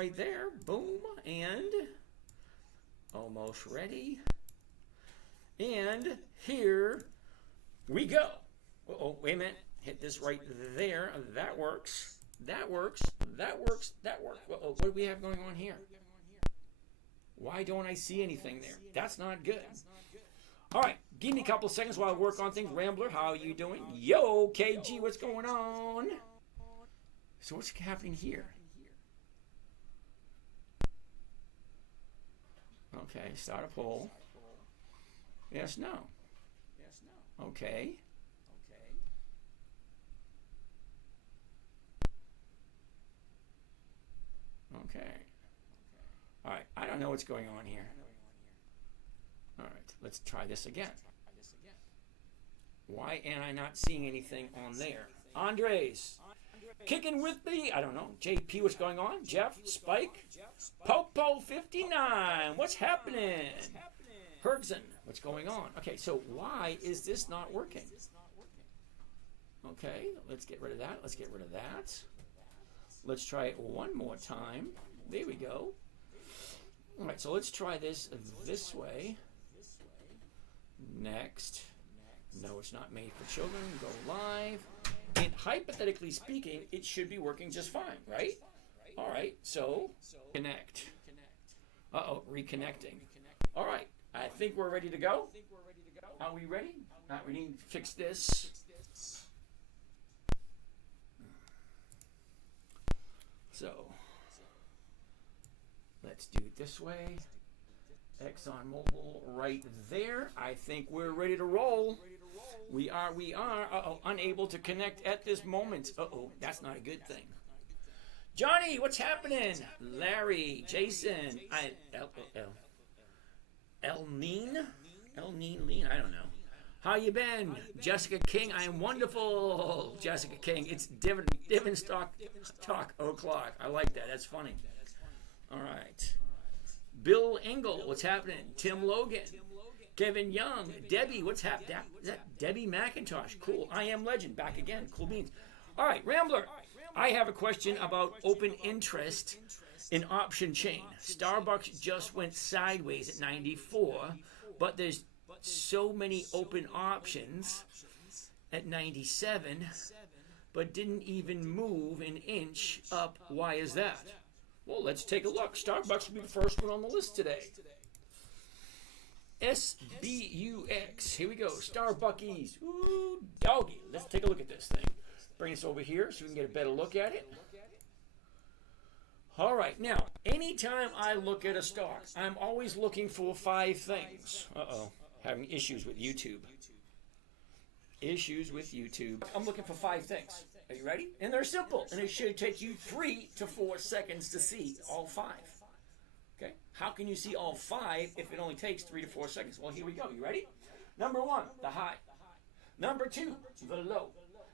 right there. Boom. And almost ready. And here we go. Oh, wait a minute. Hit this right there. That works. That works. That works. That works. What do we have going on here? Why don't I see anything there? That's not good. All right. Give me a couple seconds while I work on things. Rambler, how are you doing? Yo, KG, what's going on? So what's happening here? Okay, start a poll. Yes, no. Okay. Okay. All right, I don't know what's going on here. All right, let's try this again. Why am I not seeing anything on there? Andres, kicking with me. I don't know. JP, what's going on? Jeff, Spike, Popo 59. What's happening? Hergson, what's going on? Okay, so why is this not working? Okay, let's get rid of that. Let's get rid of that. Let's try it one more time. There we go. All right, so let's try this way. Next. No, it's not made for children. Go live. And hypothetically speaking, it should be working just fine, right? All right, so connect. Uh-oh, reconnecting. All right, I think we're ready to go. Are we ready? Not we need to fix this. So let's do it this way. ExxonMobil right there. I think we're ready to roll. We are. Uh-oh, unable to connect at this moment. Uh-oh, that's not a good thing. Johnny, what's happening? Larry, Jason, Lean, I don't know. How you been? Jessica King, I am wonderful. Jessica King, it's Dividend stock talk o'clock. I like that. That's funny. All right. Bill Engel, what's happening? Tim Logan, Kevin Young, Debbie, what's happening? Is that Debbie McIntosh? Cool. I Am Legend, back again. Cool beans. All right, Rambler, I have a question about open interest in option chain. Starbucks just went sideways at 94, but there's so many open options at 97, but didn't even move an inch up. Why is that? Well, let's take a look. Starbucks will be the first one on the list today. SBUX. Here we go. Starbuckies. Ooh, doggy. Let's take a look at this thing. Bring this over here so we can get a better look at it. All right. Now, anytime I look at a stock, I'm always looking for 5 things. Uh-oh. Having issues with YouTube. Issues with YouTube. I'm looking for 5 things. Are you ready? And they're simple. And it should take you 3 to 4 seconds to see all 5. Okay? How can you see all 5 if it only takes 3 to 4 seconds? Well, here we go. You ready? Number 1, the high. Number 2, the low.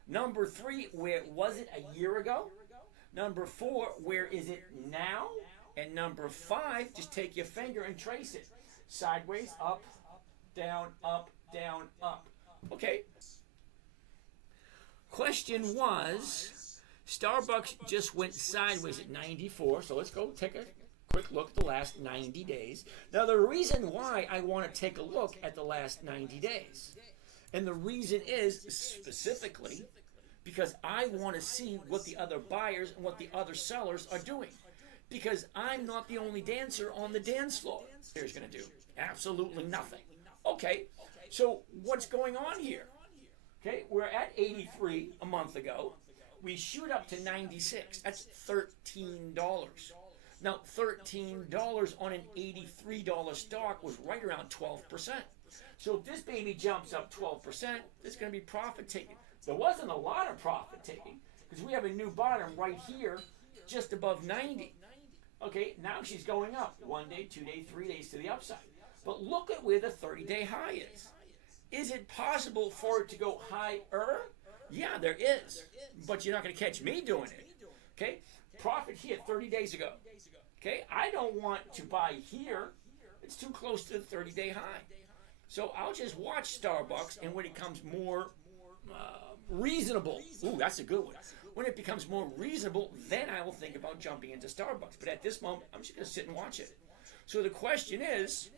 Number 3, where was it a year ago? Number 4, where is it now? And number 5, just take your finger and trace it. Sideways, up, down, up, down, up. Okay. Question was, Starbucks just went sideways at 94, so let's go take a quick look at the last 90 days. Now, the reason why I want to take a look at the last 90 days, and the reason is specifically because I want to see what the other buyers and what the other sellers are doing, because I'm not the only dancer on the dance floor. Here's going to do absolutely nothing. Okay, so what's going on here? Okay, we're at 83 a month ago. We shoot up to 96. That's $13. Now, $13 on an $83 stock was right around 12%. So if this baby jumps up 12%, there's going to be profit taking. There wasn't a lot of profit taking because we have a new bottom right here just above 90. Okay, now she's going up 1 day, 2 days, 3 days to the upside. But look at where the 30-day high is. Is it possible for it to go higher? Yeah, there is. But you're not going to catch me doing it. Okay? Profit here 30 days ago. Okay? I don't want to buy here. It's too close to the 30-day high. So I'll just watch Starbucks, and when it comes more reasonable. Ooh, that's a good one. When it becomes more reasonable, then I will think about jumping into Starbucks. But at this moment, I'm just going to sit and watch it. So the question is,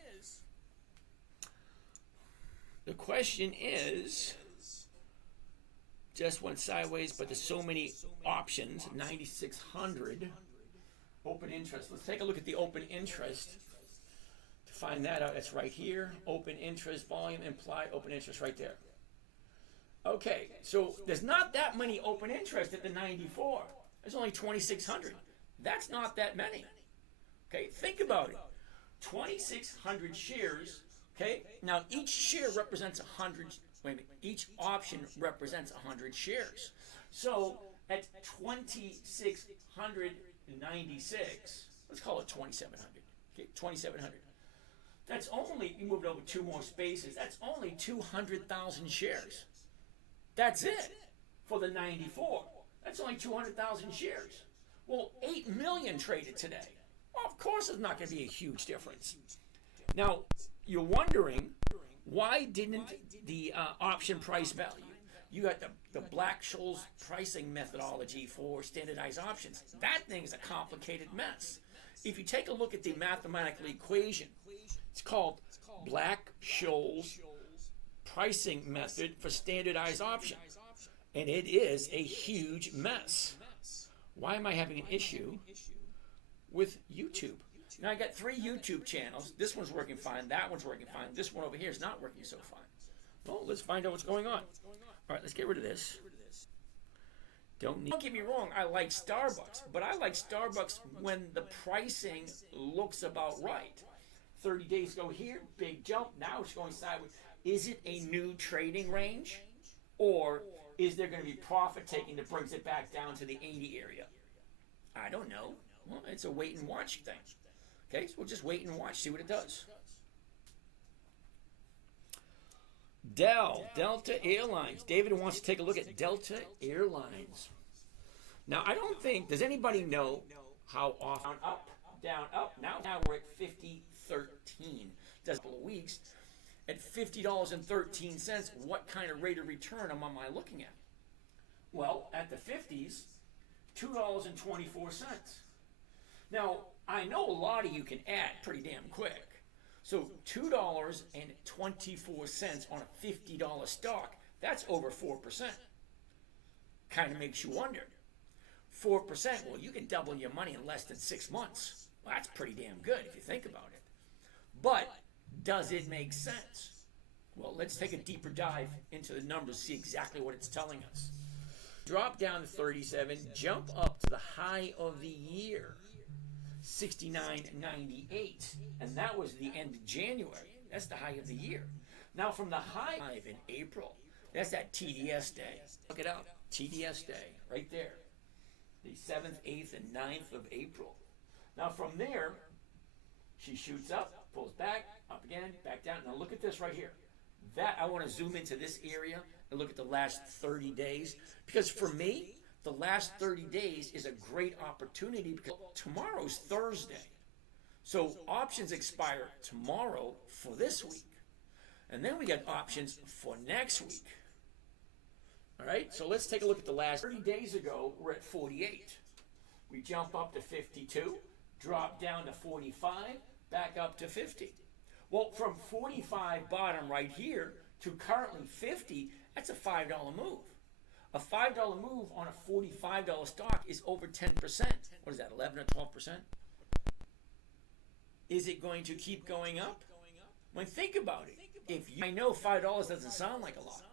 just went sideways, but there's so many options. 9,600 open interest. Let's take a look at the open interest to find that out. It's right here. Open interest, volume, implied open interest right there. Okay, so there's not that many open interest at the 94. There's only 2,600. That's not that many. Okay, think about it. 2,600 shares. Okay, now each share represents 100. Wait a minute. Each option represents 100 shares. So at 2,696, let's call it 2,700. Okay, 2,700. That's only, you moved over 2 more spaces. That's only 200,000 shares. That's it for the 94. That's only 200,000 shares. Well, 8 million traded today. Well, of course, it's not going to be a huge difference. Now, you're wondering, why didn't the option price value? You got the Black-Scholes pricing methodology for standardized options. That thing is a complicated mess. If you take a look at the mathematical equation, it's called Black-Scholes pricing method for standardized options. And it is a huge mess. Why am I having an issue with YouTube? Now I got 3 YouTube channels. This one's working fine. That one's working fine. This one over here is not working so fine. Well, let's find out what's going on. All right, let's get rid of this. Don't get me wrong, I like Starbucks, but I like Starbucks when the pricing looks about right. 30 days ago here, big jump. Now it's going sideways. Is it a new trading range? Or is there going to be profit taking that brings it back down to the 80 area? I don't know. Well, it's a wait and watch thing. Okay, so we'll just wait and watch, see what it does. Delta Airlines. David wants to take a look at Delta Airlines. Now, I don't think, does anybody know how often up, down, up? Now we're at 50.13. Does a couple of weeks. At $50.13, what kind of rate of return am I looking at? Well, at the 50s, $2.24. Now, I know a lot of you can add pretty damn quick. So $2.24 on a $50 stock, that's over 4%. Kind of makes you wonder. 4%, well, you can double your money in less than 6 months. Well, that's pretty damn good if you think about it. But does it make sense? Well, let's take a deeper dive into the numbers, see exactly what it's telling us. Drop down to 37, jump up to the high of the year, 69.98, and that was the end of January. That's the high of the year. Now from the high in April, that's that TDS day. Look it up, TDS day, right there. The 7th, 8th, and 9th of April. Now from there, she shoots up, pulls back, up again, back down. Now look at this right here. That, I want to zoom into this area and look at the last 30 days. Because for me, the last 30 days is a great opportunity because tomorrow's Thursday. So options expire tomorrow for this week. And then we got options for next week. All right, so let's take a look at the last 30 days ago. We're at 48. We jump up to 52, drop down to 45, back up to 50. Well, from 45 bottom right here to currently 50, that's a $5 move. A $5 move on a $45 stock is over 10%. What is that, 11 or 12%? Is it going to keep going up? When think about it, I know $5 doesn't sound like a lot,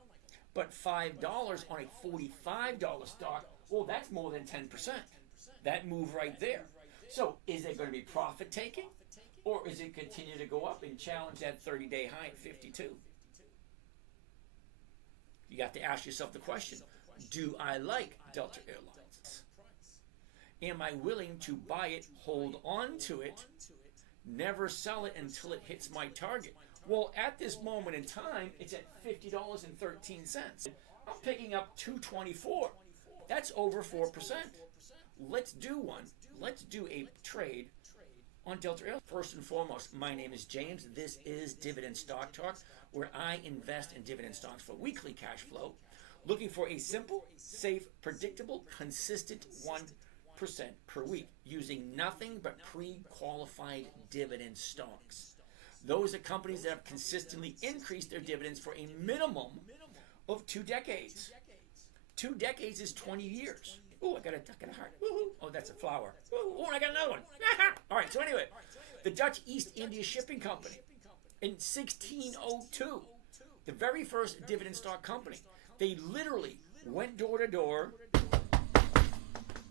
but $5 on a $45 stock, well, that's more than 10%. That move right there. So is it going to be profit taking? Or is it continue to go up and challenge that 30-day high at 52? You have to ask yourself the question, do I like Delta Airlines? Am I willing to buy it, hold on to it, never sell it until it hits my target? Well, at this moment in time, it's at $50.13. I'm picking up $2.24. That's over 4%. Let's do one. Let's do a trade on Delta Airlines. First and foremost, my name is James. This is Dividend Stock Talk, where I invest in dividend stocks for weekly cash flow. Looking for a simple, safe, predictable, consistent 1% per week using nothing but pre-qualified dividend stocks. Those are companies that have consistently increased their dividends for a minimum of 2 decades. 2 decades is 20 years. Oh, I got a heart. Woo-hoo. Oh, that's a flower. Oh, I got another one. All right, so anyway, the Dutch East India Shipping Company in 1602, the very first dividend stock company, they literally went door to door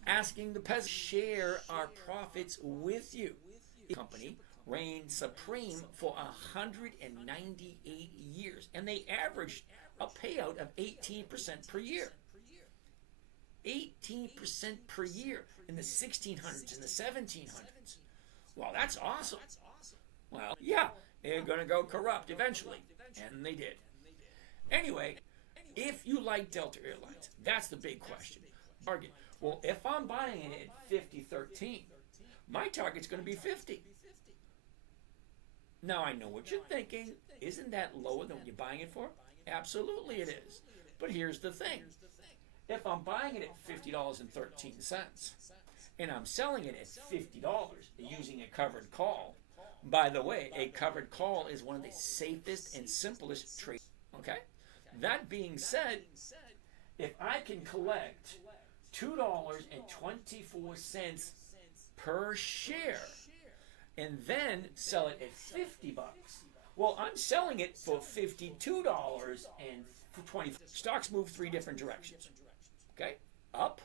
asking the peasants to share our profits with you. The company reigned supreme for 198 years, and they averaged a payout of 18% per year. 18% per year in the 1600s and the 1700s. Well, that's awesome. Well, yeah, they're going to go corrupt eventually, and they did. Anyway, if you like Delta Airlines, that's the big question. Target. Well, if I'm buying it at 50.13, my target's going to be 50. Now, I know what you're thinking. Isn't that lower than what you're buying it for? Absolutely it is. But here's the thing. If I'm buying it at $50.13 and I'm selling it at $50 using a covered call, by the way, a covered call is one of the safest and simplest trades. Okay? That being said, if I can collect $2.24 per share and then sell it at $50, well, I'm selling it for $52.20. Stocks move 3 different directions. Okay? Up,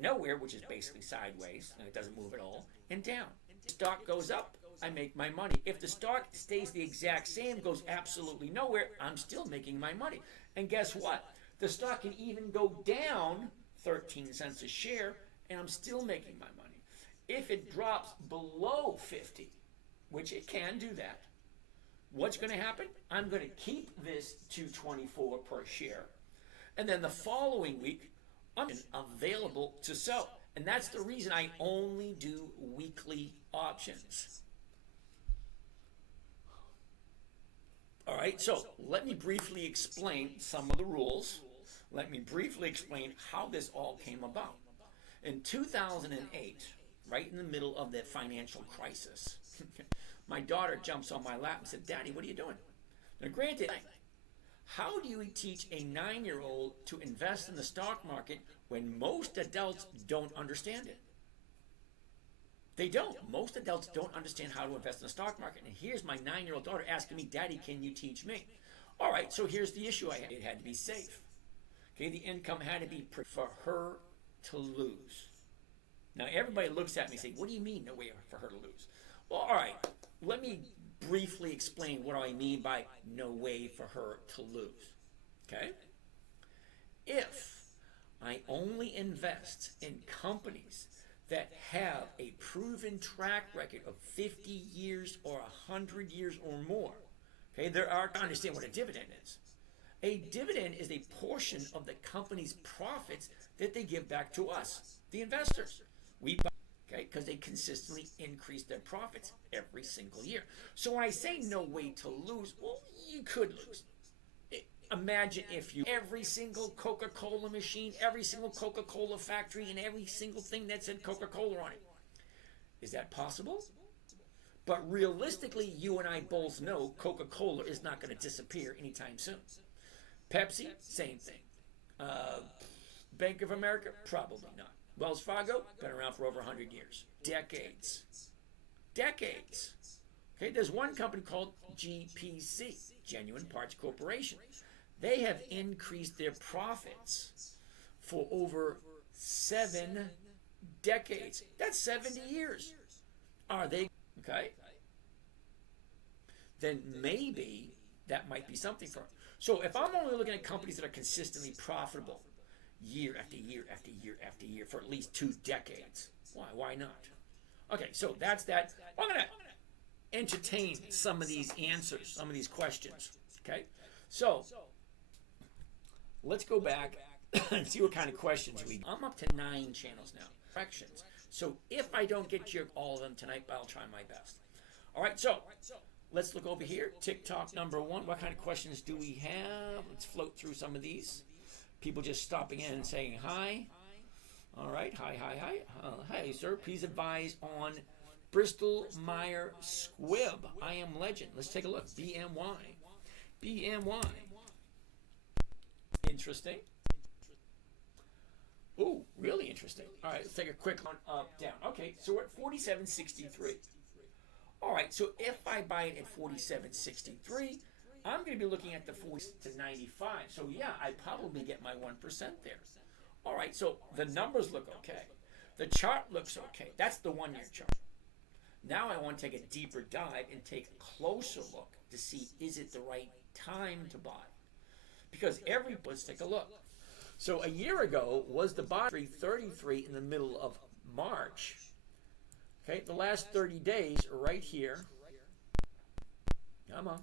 nowhere, which is basically sideways, and it doesn't move at all, and down. The stock goes up, I make my money. If the stock stays the exact same, goes absolutely nowhere, I'm still making my money. And guess what? The stock can even go down 13 cents a share, and I'm still making my money. If it drops below 50, which it can do that, what's going to happen? I'm going to keep this $2.24 per share. And then the following week, I'm available to sell. And that's the reason I only do weekly options. All right, so let me briefly explain some of the rules. Let me briefly explain how this all came about. In 2008, right in the middle of the financial crisis, my daughter jumps on my lap and said, "Daddy, what are you doing?" Now, granted, how do you teach a 9-year-old to invest in the stock market when most adults don't understand it? They don't. Most adults don't understand how to invest in the stock market. And here's my 9-year-old daughter asking me, "Daddy, can you teach me?" All right, so here's the issue I had. It had to be safe. Okay, the income had to be for her to lose. Now, everybody looks at me and say, "What do you mean no way for her to lose?" Well, all right, let me briefly explain what I mean by no way for her to lose. Okay? If I only invest in companies that have a proven track record of 50 years or 100 years or more, okay, I understand what a dividend is. A dividend is a portion of the company's profits that they give back to us, the investors. We buy, okay, because they consistently increase their profits every single year. So when I say no way to lose, well, you could lose. Imagine if every single Coca-Cola machine, every single Coca-Cola factory, and every single thing that said Coca-Cola on it. Is that possible? But realistically, you and I both know Coca-Cola is not going to disappear anytime soon. Pepsi, same thing. Bank of America, probably not. Wells Fargo, been around for over 100 years. Decades. Decades. Okay, there's one company called GPC, Genuine Parts Corporation. They have increased their profits for over 7 decades. That's 70 years. Are they, okay? Then maybe that might be something for them. So if I'm only looking at companies that are consistently profitable year after year after year after year for at least 2 decades, why not? Okay, so that's that. I'm going to entertain some of these answers, some of these questions, okay? So let's go back and see what kind of questions I'm up to 9 channels now. Corrections. So if I don't get you all of them tonight, I'll try my best. All right, so let's look over here. TikTok number 1. What kind of questions do we have? Let's float through some of these. People just stopping in and saying hi. All right, hi. Hi, sir. Please advise on Bristol Myers Squibb. I am legend. Let's take a look. BMY. BMY. Interesting. Ooh, really interesting. All right, let's take a quick one up, down. Okay, so we're at 47.63. All right, so if I buy it at 47.63, I'm going to be looking at the 40 to 95. So yeah, I probably get my 1% there. All right, so the numbers look okay. The chart looks okay. That's the 1-year chart. Now I want to take a deeper dive and take a closer look to see, is it the right time to buy? Because let's take a look. So a year ago was the buy 333 in the middle of March. Okay, the last 30 days right here. Come on.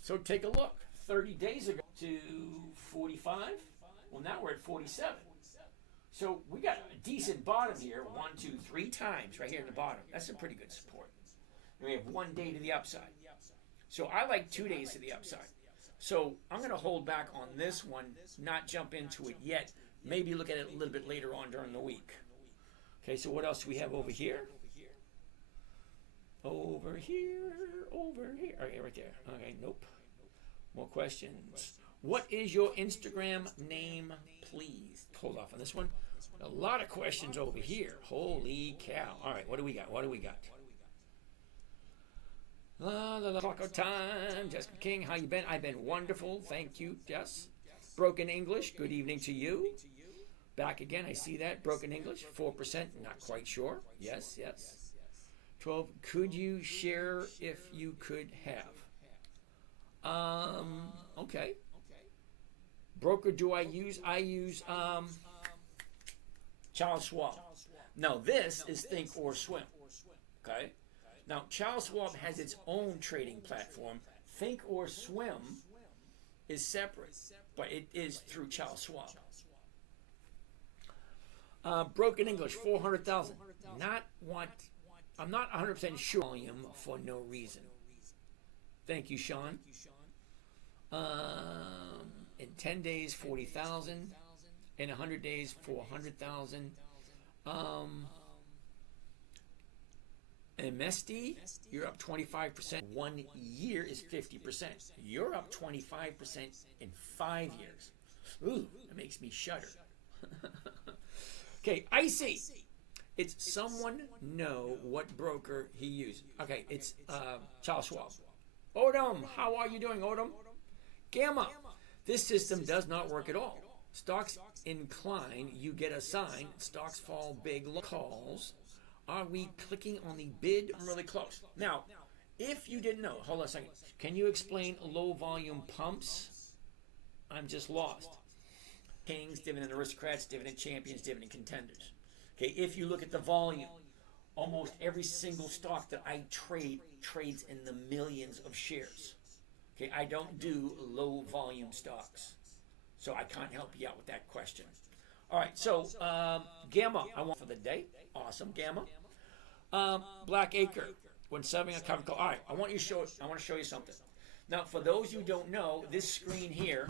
So take a look. 30 days ago to 45. Well, now we're at 47. So we got a decent bottom here. 1, 2, 3 times right here in the bottom. That's a pretty good support. And we have 1 day to the upside. So I like 2 days to the upside. So I'm going to hold back on this one, not jump into it yet. Maybe look at it a little bit later on during the week. Okay, so what else do we have over here? Over here. Okay, right there. Okay, nope. More questions. What is your Instagram name, please? Hold off on this one. A lot of questions over here. Holy cow. All right, what do we got? Clock time. Jessica King, how you been? I've been wonderful. Thank you, Jess. Broken English, good evening to you. Back again, I see that. Broken English, 4%, not quite sure. Yes. 12, could you share if you could have? Okay. Broker do I use? I use Charles Schwab. Now this is Think or Swim. Okay? Now Charles Schwab has its own trading platform. Think or Swim is separate, but it is through Charles Schwab. Broken English, 400,000. I'm not 100% sure volume for no reason. Thank you, Sean. In 10 days, 40,000. In 100 days, 400,000. MSD, you're up 25%. 1 year is 50%. You're up 25% in 5 years. Ooh, that makes me shudder. Okay, Icy. It's someone know what broker he used. Okay, it's Charles Schwab. Odom, how are you doing, Odom? Gamma, this system does not work at all. Stocks incline, you get a sign. Stocks fall big calls. Are we clicking on the bid? I'm really close. Now, if you didn't know, hold on a second. Can you explain low volume pumps? I'm just lost. Kings, dividend aristocrats, dividend champions, dividend contenders. Okay, if you look at the volume, almost every single stock that I trade trades in the millions of shares. Okay, I don't do low volume stocks, so I can't help you out with that question. All right, so Gamma, I want for the day. Awesome, Gamma. Black Acre, when serving a covered call. All right, I want to show you something. Now, for those who don't know, this screen here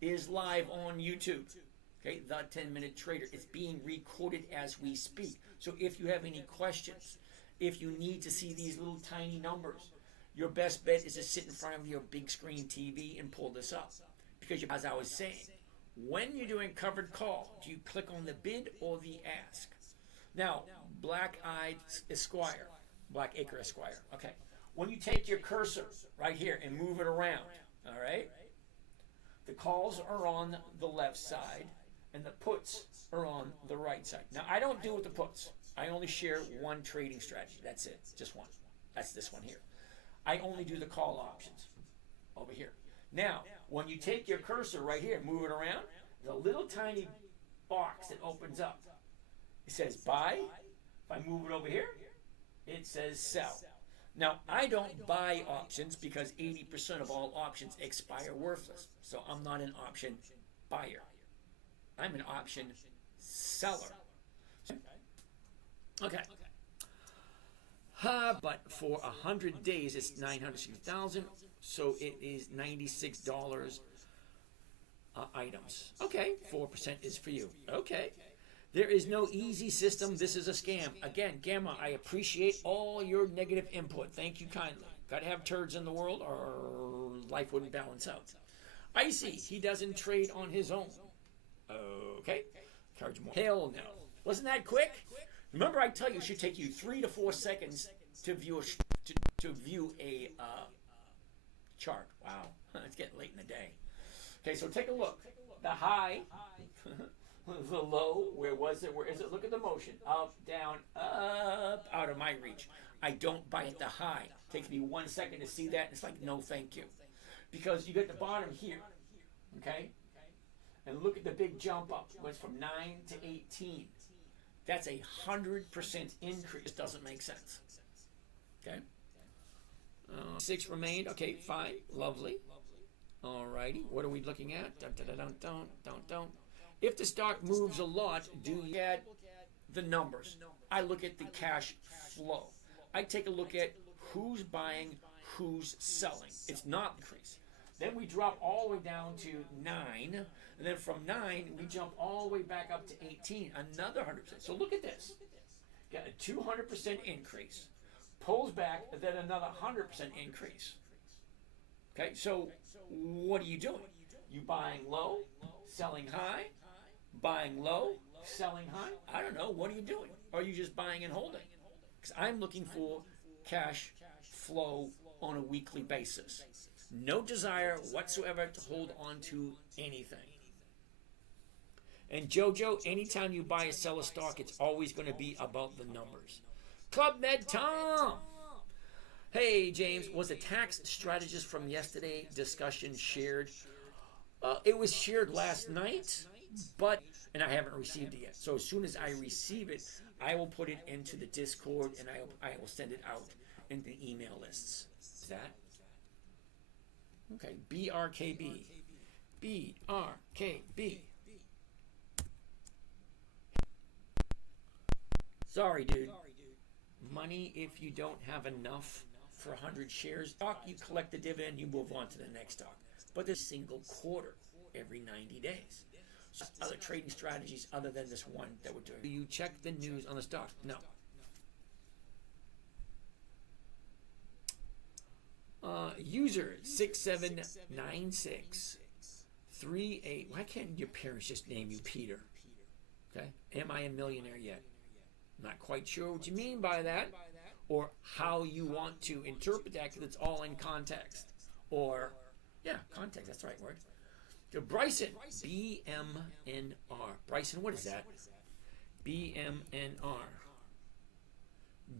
is live on YouTube. Okay, The 10-Minute Trader. It's being recorded as we speak. So if you have any questions, if you need to see these little tiny numbers, your best bet is to sit in front of your big screen TV and pull this up. Because as I was saying, when you're doing covered call, do you click on the bid or the ask? Now, Black Acre Esquire. Okay. When you take your cursor right here and move it around, all right, the calls are on the left side and the puts are on the right side. Now, I don't deal with the puts. I only share one trading strategy. That's it. Just one. That's this one here. I only do the call options over here. Now, when you take your cursor right here, move it around, the little tiny box that opens up, it says buy. If I move it over here, it says sell. Now, I don't buy options because 80% of all options expire worthless. So I'm not an option buyer. I'm an option seller. Okay. But for 100 days, it's 960,000. So it is $96 items. Okay, 4% is for you. Okay. There is no easy system. This is a scam. Again, Gamma, I appreciate all your negative input. Thank you kindly. Got to have turds in the world or life wouldn't balance out. Icy, he doesn't trade on his own. Okay. Charge more. Hell no. Wasn't that quick? Remember I tell you it should take you 3 to 4 seconds to view a chart. Wow. It's getting late in the day. Okay, so take a look. The high, the low, where was it? Where is it? Look at the motion. Up, down, up, out of my reach. I don't buy at the high. Takes me 1 second to see that. And it's like, no, thank you. Because you get the bottom here. Okay? And look at the big jump up. It went from 9 to 18. That's 100% increase. Doesn't make sense. Okay? 6 remained. Okay, fine. Lovely. Alrighty. What are we looking at? Don't. If the stock moves a lot, do you add the numbers? I look at the cash flow. I take a look at who's buying, who's selling. It's not increase. Then we drop all the way down to 9. And then from 9, we jump all the way back up to 18. Another 100%. So look at this. Got a 200% increase. Pulls back, and then another 100% increase. Okay, so what are you doing? You buying low, selling high, buying low, selling high? I don't know. What are you doing? Or are you just buying and holding? Because I'm looking for cash flow on a weekly basis. No desire whatsoever to hold on to anything. And Jojo, anytime you buy or sell a stock, it's always going to be about the numbers. Club Med Tom! Hey, James, was the tax strategist from yesterday discussion shared? It was shared last night, and I haven't received it yet. So as soon as I receive it, I will put it into the Discord, and I will send it out in the email lists. Is that? Okay, BRKB. BRKB. Sorry, dude. Money, if you don't have enough for 100 shares, stock, you collect the dividend, you move on to the next stock. But there's a single quarter every 90 days. So other trading strategies other than this one that we're doing. Do you check the news on the stock? No. User 679638. Why can't your parents just name you Peter? Okay. Am I a millionaire yet? Not quite sure what you mean by that, or how you want to interpret that, because it's all in context. Or, yeah, context, that's the right word. So Bryson, BMNR. Bryson, what is that? BMNR.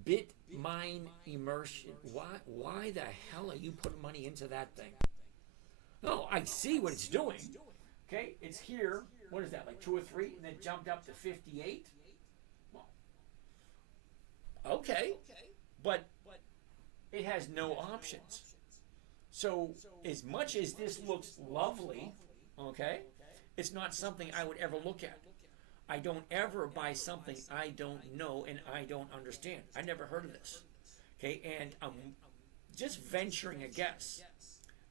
Bitmine immersion. Why the hell are you putting money into that thing? No, I see what it's doing. Okay, it's here. What is that, like 2 or 3? And then jumped up to 58? Okay, but it has no options. So as much as this looks lovely, okay, it's not something I would ever look at. I don't ever buy something I don't know and I don't understand. I never heard of this. Okay, and I'm just venturing a guess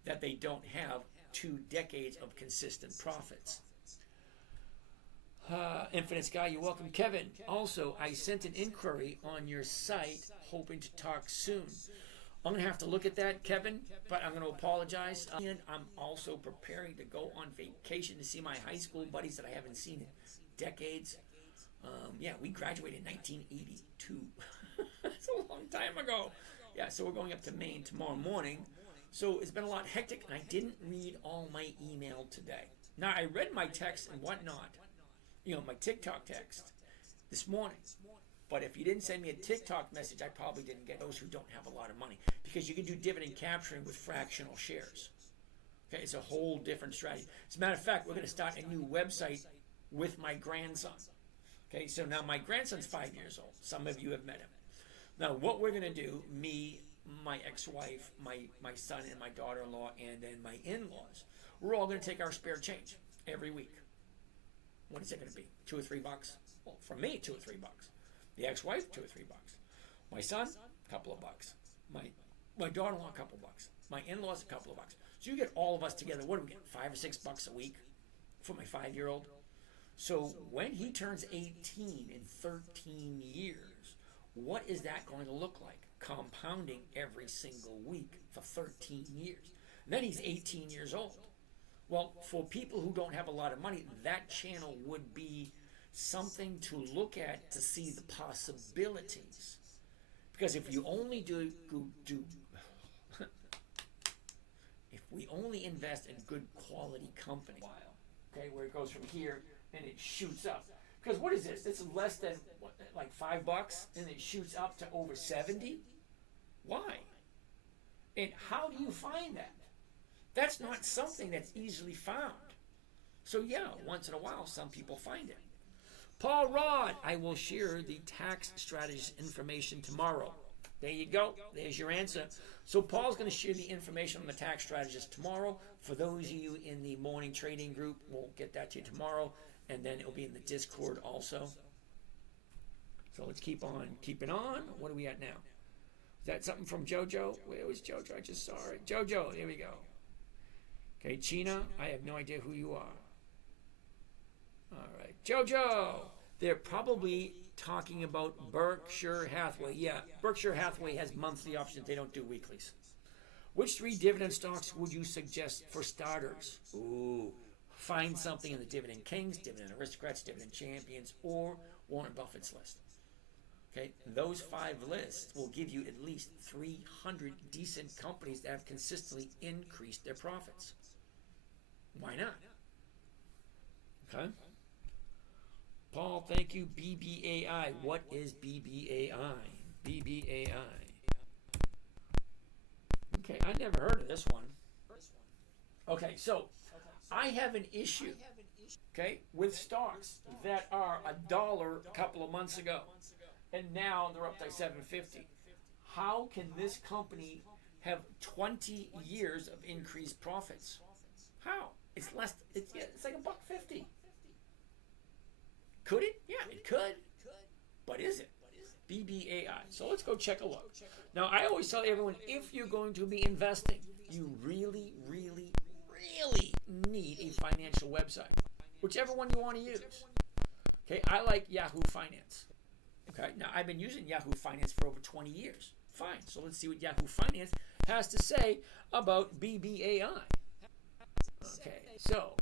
that they don't have 2 decades of consistent profits. Infinite Sky, you're welcome. Kevin, also, I sent an inquiry on your site hoping to talk soon. I'm going to have to look at that, Kevin, but I'm going to apologize. And I'm also preparing to go on vacation to see my high school buddies that I haven't seen in decades. Yeah, we graduated in 1982. That's a long time ago. Yeah, so we're going up to Maine tomorrow morning. So it's been a lot hectic, and I didn't read all my email today. Now, I read my text and whatnot. You know, my TikTok text this morning. But if you didn't send me a TikTok message, I probably didn't get those who don't have a lot of money. Because you can do dividend capturing with fractional shares. Okay, it's a whole different strategy. As a matter of fact, we're going to start a new website with my grandson. Okay, so now my grandson's 5 years old. Some of you have met him. Now, what we're going to do, me, my ex-wife, my son and my daughter-in-law, and then my in-laws, we're all going to take our spare change every week. What is it going to be? $2 or $3? Well, for me, $2 or $3. The ex-wife, $2 or $3. My son, a couple of bucks. My daughter-in-law, a couple of bucks. My in-laws, a couple of bucks. So you get all of us together. What do we get? $5 or $6 a week. for my 5-year-old. So when he turns 18 in 13 years, what is that going to look like? Compounding every single week for 13 years. And then he's 18 years old. Well, for people who don't have a lot of money, that channel would be something to look at to see the possibilities. Because if you only if we only invest in good quality companies, okay, where it goes from here and it shoots up. Because what is this? This is less than like $5, and it shoots up to over 70. Why? And how do you find that? That's not something that's easily found. So yeah, once in a while, some people find it. Paul Rod, I will share the tax strategist information tomorrow. There you go. There's your answer. So Paul's going to share the information on the tax strategist tomorrow. For those of you in the morning trading group, we'll get that to you tomorrow. And then it'll be in the Discord also. So let's keep on keeping on. What are we at now? Is that something from JoJo? Where was JoJo? I just saw it. JoJo, here we go. Okay, China, I have no idea who you are. All right, JoJo. They're probably talking about Berkshire Hathaway. Yeah, Berkshire Hathaway has monthly options. They don't do weeklies. Which 3 dividend stocks would you suggest for starters? Ooh, find something in the Dividend Kings, Dividend Aristocrats, Dividend Champions, or Warren Buffett's list. Okay, those 5 lists will give you at least 300 decent companies that have consistently increased their profits. Why not? Okay. Paul, thank you. BBAI. What is BBAI? BBAI. Okay, I never heard of this one. Okay, so I have an issue, okay, with stocks that are $1 a couple of months ago, and now they're up to $7.50. How can this company have 20 years of increased profits? How? It's less. It's like $1.50. Could it? Yeah, it could. But is it? BBAI. So let's go check a look. Now, I always tell everyone, if you're going to be investing, you really, really, really need a financial website. Whichever one you want to use. Okay, I like Yahoo Finance. Okay, now I've been using Yahoo Finance for over 20 years. Fine, so let's see what Yahoo Finance has to say about BBAI. Okay, so.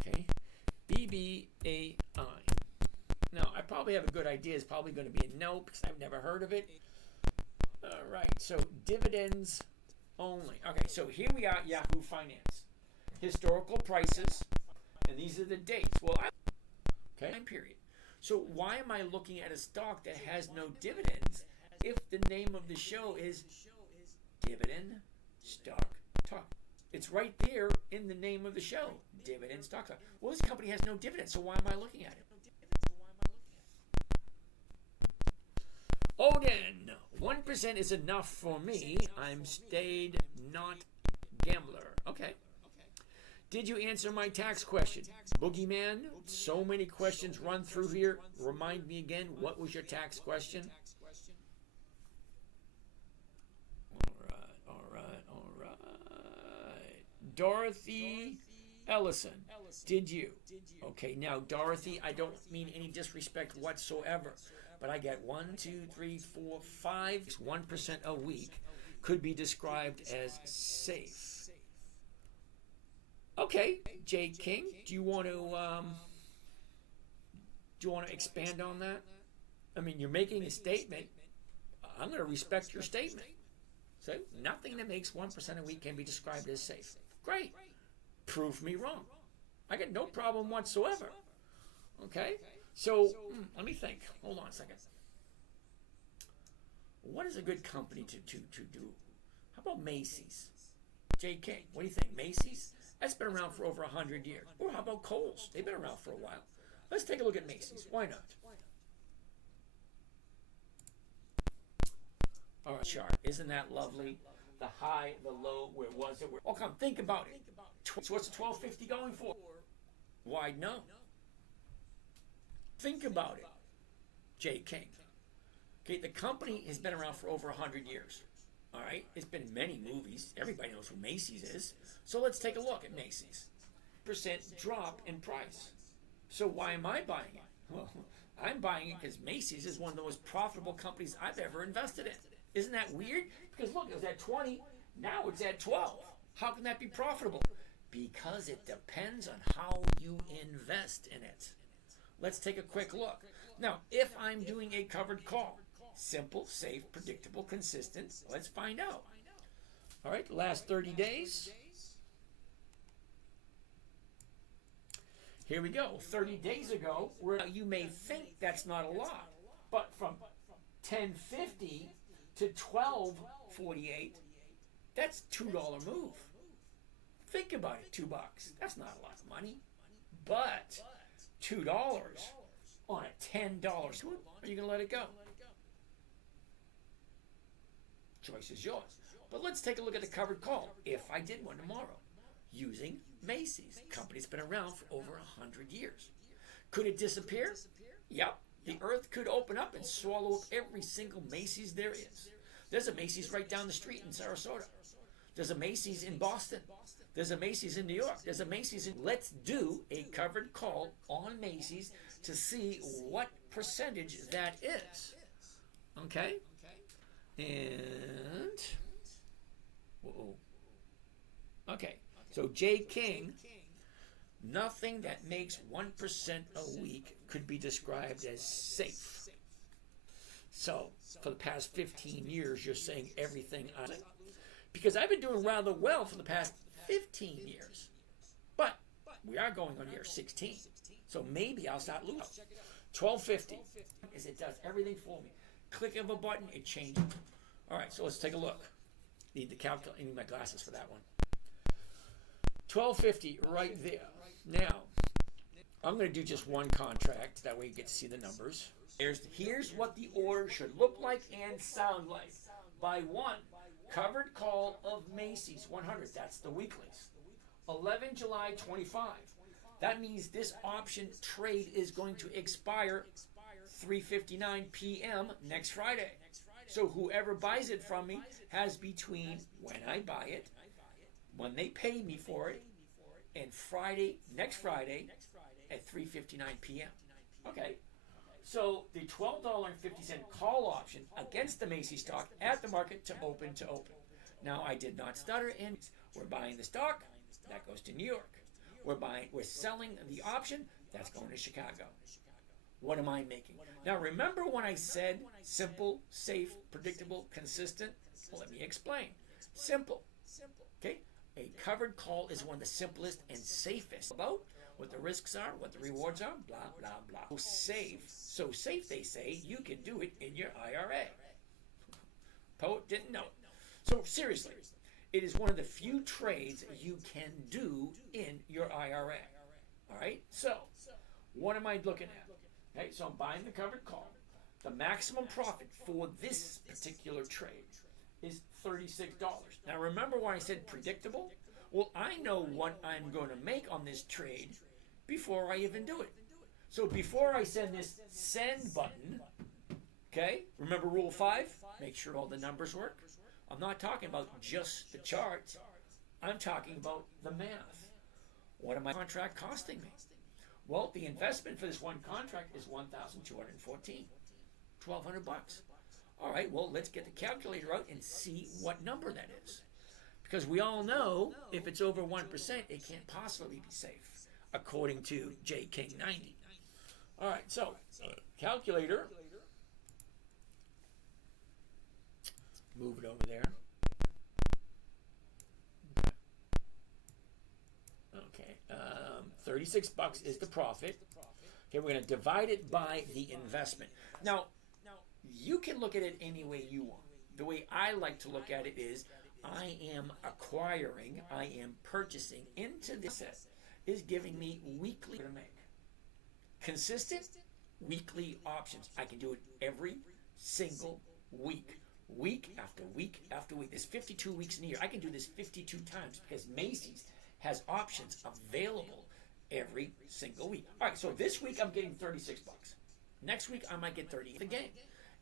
Okay, BBAI. Now, I probably have a good idea. It's probably going to be a no because I've never heard of it. All right, so dividends only. Okay, so here we are, Yahoo Finance. Historical prices, and these are the dates. Well, okay, time period. So why am I looking at a stock that has no dividends if the name of the show is Dividend Stock Talk? It's right there in the name of the show, Dividend Stock Talk. Well, this company has no dividends, so why am I looking at it? Odin, 1% is enough for me. I'm stayed, not gambler. Okay. Did you answer my tax question? Boogeyman, so many questions run through here. Remind me again, what was your tax question? All right. Dorothy Ellison, did you? Okay, now, Dorothy, I don't mean any disrespect whatsoever, but I get 1, 2, 3, 4, 5, 1% a week could be described as safe. Okay, Jay King, do you want to expand on that? I mean, you're making a statement. I'm going to respect your statement. So nothing that makes 1% a week can be described as safe. Great. Prove me wrong. I got no problem whatsoever. Okay? So let me think. Hold on a second. What is a good company to do? How about Macy's? Jay King, what do you think? Macy's? That's been around for over 100 years. Or how about Kohl's? They've been around for a while. Let's take a look at Macy's. Why not? All right, chart. Isn't that lovely? The high, the low, where was it? Oh, come, think about it. So what's the 1250 going for? Why no? Think about it, Jay King. Okay, the company has been around for over 100 years. All right, it's been in many movies. Everybody knows who Macy's is. So let's take a look at Macy's. Percent drop in price. So why am I buying it? Well, I'm buying it because Macy's is one of the most profitable companies I've ever invested in. Isn't that weird? Because look, it was at 20, now it's at 12. How can that be profitable? Because it depends on how you invest in it. Let's take a quick look. Now, if I'm doing a covered call, simple, safe, predictable, consistent, let's find out. All right, last 30 days. Here we go. 30 days ago, you may think that's not a lot, but from 10.50 to 12.48, that's $2 move. Think about it, $2. That's not a lot of money, but $2 on a $10 swing, are you going to let it go? Choice is yours. But let's take a look at the covered call. If I did one tomorrow, using Macy's. Company's been around for over 100 years. Could it disappear? Yep. The earth could open up and swallow up every single Macy's there is. There's a Macy's right down the street in Sarasota. There's a Macy's in Boston. There's a Macy's in New York. There's a Macy's in... Let's do a covered call on Macy's to see what percentage that is. Okay? And... Uh-oh. Okay. So J. King, nothing that makes 1% a week could be described as safe. So for the past 15 years, you're saying everything on it. Because I've been doing rather well for the past 15 years. But we are going on year 16. So maybe I'll start losing. 1250 is it does everything for me. Click of a button, it changes. All right, so let's take a look. Need the calculator. I need my glasses for that one. 1250 right there. Now, I'm going to do just one contract. That way you get to see the numbers. Here's what the order should look like and sound like. By one, covered call of Macy's 100. That's the weeklies. 11 July 25. That means this option trade is going to expire 3:59 p.m. next Friday. So whoever buys it from me has between when I buy it, when they pay me for it, and next Friday at 3:59 p.m. Okay, so the $12.50 call option against the Macy's stock at the market to open. Now I did not stutter, and we're buying the stock, that goes to New York. We're selling the option, that's going to Chicago. What am I making? Now remember when I said simple, safe, predictable, consistent? Well, let me explain. Simple. Okay? A covered call is one of the simplest and safest. About what the risks are, what the rewards are, blah, blah, blah. So safe, they say, you can do it in your IRA. Poet didn't know. So seriously, it is one of the few trades you can do in your IRA. All right? So, what am I looking at? Okay, so I'm buying the covered call. The maximum profit for this particular trade is $36. Now remember when I said predictable? Well, I know what I'm going to make on this trade before I even do it. So before I send this send button, okay, remember rule 5? Make sure all the numbers work. I'm not talking about just the charts. I'm talking about the math. What am my contract costing me? Well, the investment for this one contract is $1,214. $1,200. All right, well, let's get the calculator out and see what number that is. Because we all know if it's over 1%, it can't possibly be safe, according to J. King 90. All right, so calculator. Move it over there. Okay, $36 is the profit. Okay, we're going to divide it by the investment. Now, you can look at it any way you want. The way I like to look at it is I am acquiring, I am purchasing into this set is giving me weekly to make. Consistent weekly options. I can do it every single week. Week after week after week. There's 52 weeks in a year. I can do this 52 times because Macy's has options available every single week. All right, so this week I'm getting $36. Next week I might get 30 again.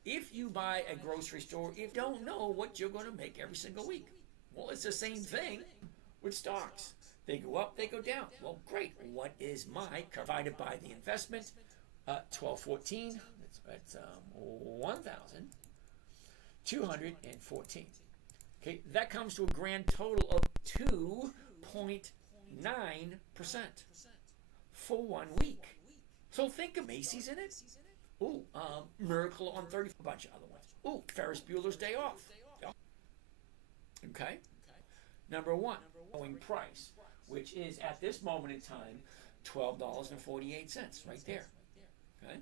if you buy a grocery store, you don't know what you're going to make every single week. Well, it's the same thing with stocks. They go up, they go down. Well, great. What is my divided by the investment? 1214. That's 1,214. Okay, that comes to a grand total of 2.9% for 1 week. So think of Macy's in it. Ooh, Miracle on 30, a bunch of other ones. Ooh, Ferris Bueller's Day Off. Okay. Number one, going price, which is at this moment in time $12.48, right there. Okay.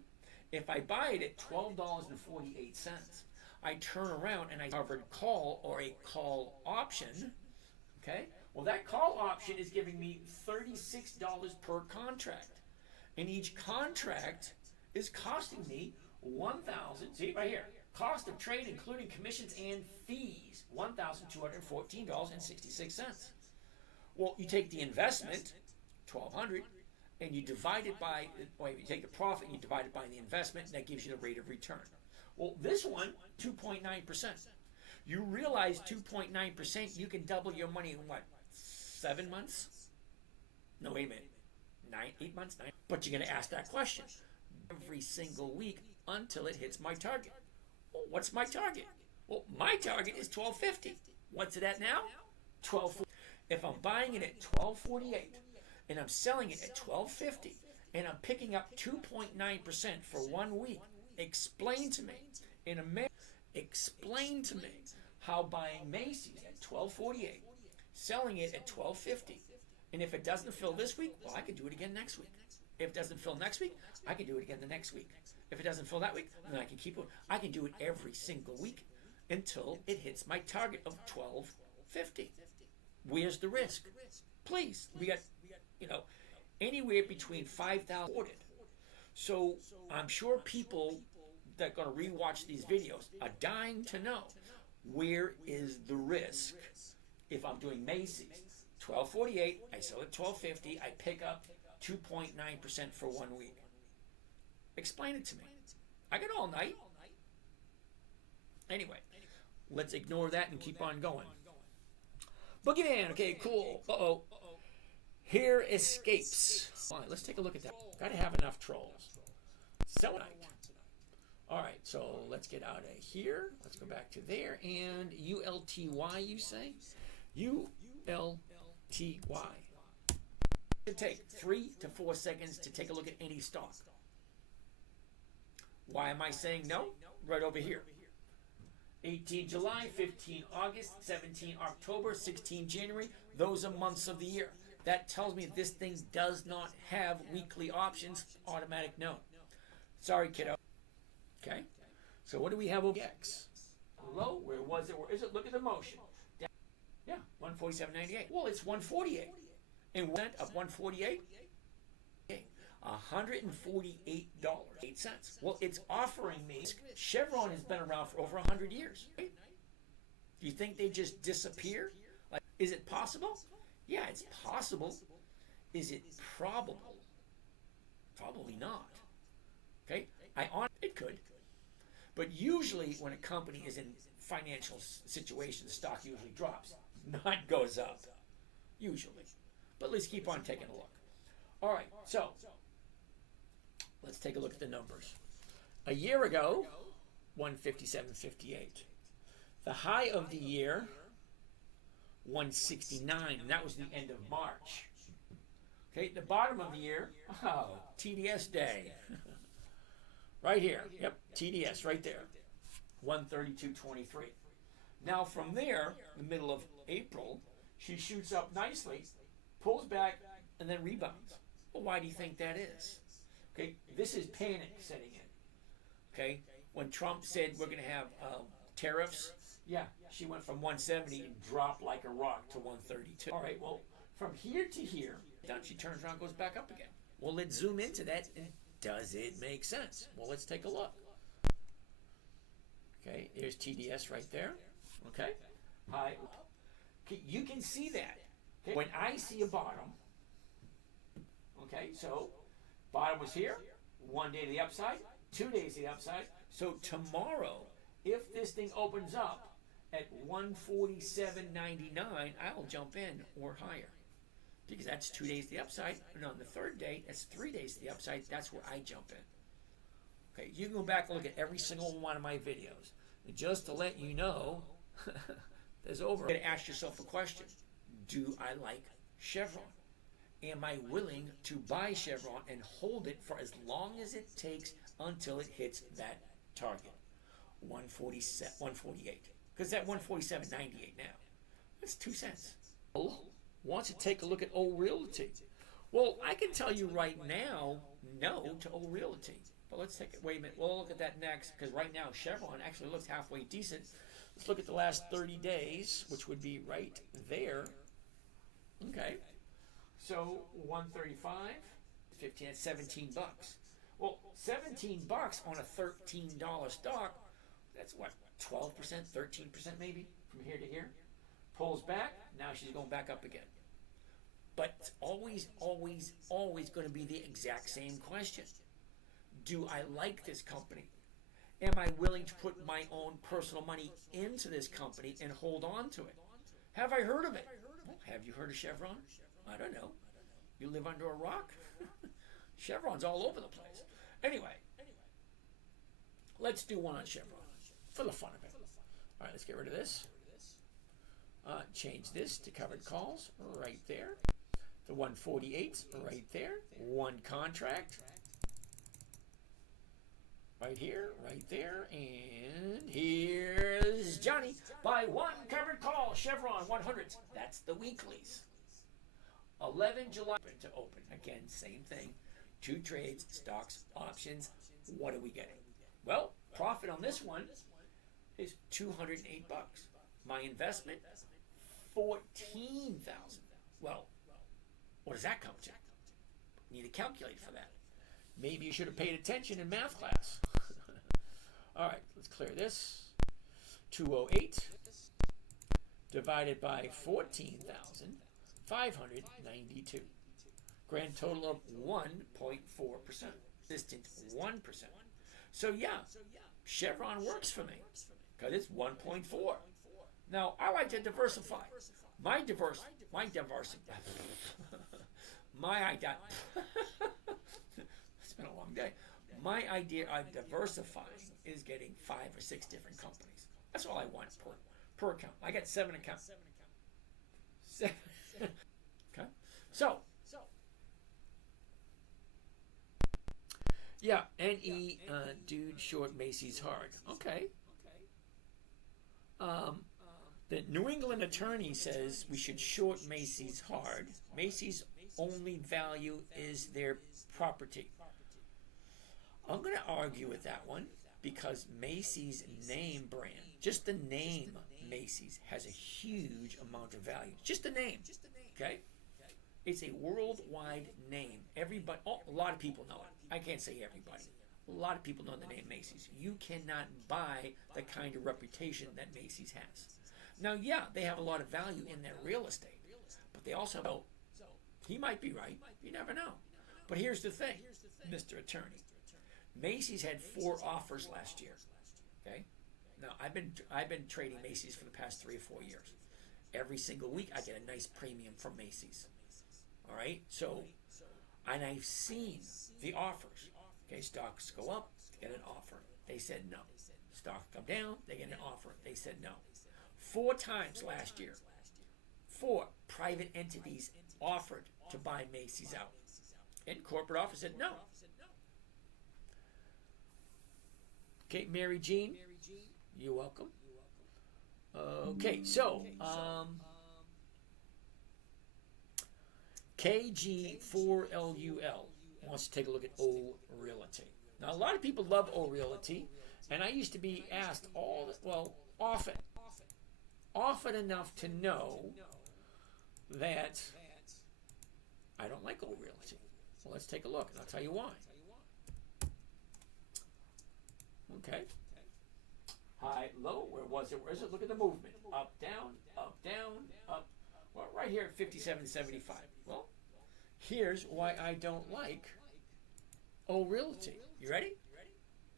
If I buy it at $12.48, I turn around and I covered call or a call option. Okay. Well, that call option is giving me $36 per contract, and each contract is costing me see right here, cost of trade including commissions and fees, $1,214.66. Well, you take the investment, $1,200, and you divide it by, you take the profit and you divide it by the investment, and that gives you the rate of return. Well, this one, 2.9%. You realize 2.9%, you can double your money in what, 7 months? No, wait a minute. 8 months? 9. But you're going to ask that question every single week until it hits my target. Well, what's my target? Well, my target is $12.50. What's it at now? $12.40. If I'm buying it at $12.48 and I'm selling it at $12.50 and I'm picking up 2.9% for 1 week, explain to me how buying Macy's at $12.48, selling it at $12.50, and if it doesn't fill this week, well, I can do it again next week. If it doesn't fill next week, I can do it again the next week. If it doesn't fill that week, then I can keep it. I can do it every single week until it hits my target of $12.50. Where's the risk? Please, we got anywhere between 5,000 ordered. So I'm sure people that are going to rewatch these videos are dying to know, where is the risk if I'm doing Macy's? $12.48, I sell it $12.50, I pick up 2.9% for 1 week. Explain it to me. I got all night. Anyway, let's ignore that and keep on going. Boogeyman, okay, cool. Uh-oh. Here escapes. All right, let's take a look at that. Got to have enough trolls. Selenite. All right, so let's get out of here. Let's go back to there. And ULTY, you say? ULTY. It takes 3 to 4 seconds to take a look at any stock. Why am I saying no? Right over here. 18 July, 15 August, 17 October, 16 January. Those are months of the year. That tells me this thing does not have weekly options. Automatic no. Sorry, kiddo. Okay. So what do we have over X? Low, where was it? Where is it? Look at the motion. Yeah, 147.98. Well, it's 148. And went up 148. $148.08. Well, it's offering me. Chevron has been around for over 100 years. Right? Do you think they just disappear? Like, is it possible? Yeah, it's possible. Is it probable? Probably not. Okay, it could. But usually, when a company is in financial situation, the stock usually drops, not goes up. Usually. But let's keep on taking a look. All right, so let's take a look at the numbers. A year ago, 157.58. The high of the year, 169, and that was the end of March. Okay, the bottom of the year, TDS day. Right here, yep, TDS right there, 132.23. Now from there, the middle of April, she shoots up nicely, pulls back, and then rebounds. Well, why do you think that is? Okay, this is panic setting in. Okay, when Trump said we're going to have tariffs, yeah, she went from 170 and dropped like a rock to 132. All right, well, from here to here, then she turns around and goes back up again. Well, let's zoom into that. And does it make sense? Well, let's take a look. Okay, there's TDS right there. Okay, hi. Okay, you can see that. Okay, when I see a bottom, okay, so bottom was here, 1 day to the upside, 2 days to the upside. So tomorrow, if this thing opens up at 147.99, I'll jump in or higher. Because that's 2 days to the upside. And on the third day, that's 3 days to the upside. That's where I jump in. Okay, you can go back and look at every single one of my videos. And just to let you know, there's over. You're going to ask yourself a question. Do I like Chevron? Am I willing to buy Chevron and hold it for as long as it takes until it hits that target? 147, 148. Because it's at 147.98 now. That's 2 cents. Wants to take a look at O Realty. Well, I can tell you right now, no to O Realty. But let's take it. Wait a minute. We'll look at that next, because right now Chevron actually looks halfway decent. Let's look at the last 30 days, which would be right there. Okay. So 135, 15 at 17 bucks. Well, 17 bucks on a $13 stock. That's what, 12%, 13% maybe from here to here. Pulls back. Now she's going back up again. But it's always, always, always going to be the exact same question. Do I like this company? Am I willing to put my own personal money into this company and hold on to it? Have I heard of it? Well, have you heard of Chevron? I don't know. You live under a rock? Chevron's all over the place. Anyway, let's do one on Chevron for the fun of it. All right, let's get rid of this. Change this to covered calls right there. The 148s right there. One contract. Right here, right there, and here's Johnny. Buy one covered call, Chevron 100s. That's the weeklies. 11 July to open. Again, same thing. 2 trades, stocks, options. What are we getting? Well, profit on this one is 208 bucks. My investment, 14,000. Well, what does that come to? Need a calculator for that. Maybe you should have paid attention in math class. All right, let's clear this. 208 divided by 14,592. Grand total of 1.4%. Consistent 1%. So yeah, Chevron works for me because it's 1.4. Now, I like to diversify. It's been a long day. My idea of diversifying is getting 5 or 6 different companies. That's all I want per account. I got 7 accounts. 7. Okay. So, yeah, NE dude short Macy's hard. Okay. The New England attorney says we should short Macy's hard. Macy's only value is their property. I'm going to argue with that one because Macy's name brand, just the name Macy's, has a huge amount of value. Just the name, okay? It's a worldwide name. Everybody, a lot of people know it. I can't say everybody. A lot of people know the name Macy's. You cannot buy the kind of reputation that Macy's has. Now, yeah, they have a lot of value in their real estate, but they also know he might be right. You never know. But here's the thing, Mr. Attorney. Macy's had 4 offers last year. Okay? Now, I've been trading Macy's for the past 3 or 4 years. Every single week, I get a nice premium from Macy's. All right? So, and I've seen the offers. Okay, stocks go up, they get an offer. They said no. Stocks come down, they get an offer. They said no. 4 times last year, 4 private entities offered to buy Macy's out. And corporate office said no. Okay, Mary Jean, you're welcome. Okay, so KG4LUL wants to take a look at O Realty. Now, a lot of people love O Realty, and I used to be asked often enough to know that I don't like O Realty. Well, let's take a look, and I'll tell you why. Okay. High, low, where was it? Where is it? Look at the movement. Up, down, up, down, up. Well, right here at 57.75. Well, here's why I don't like O Realty. You ready?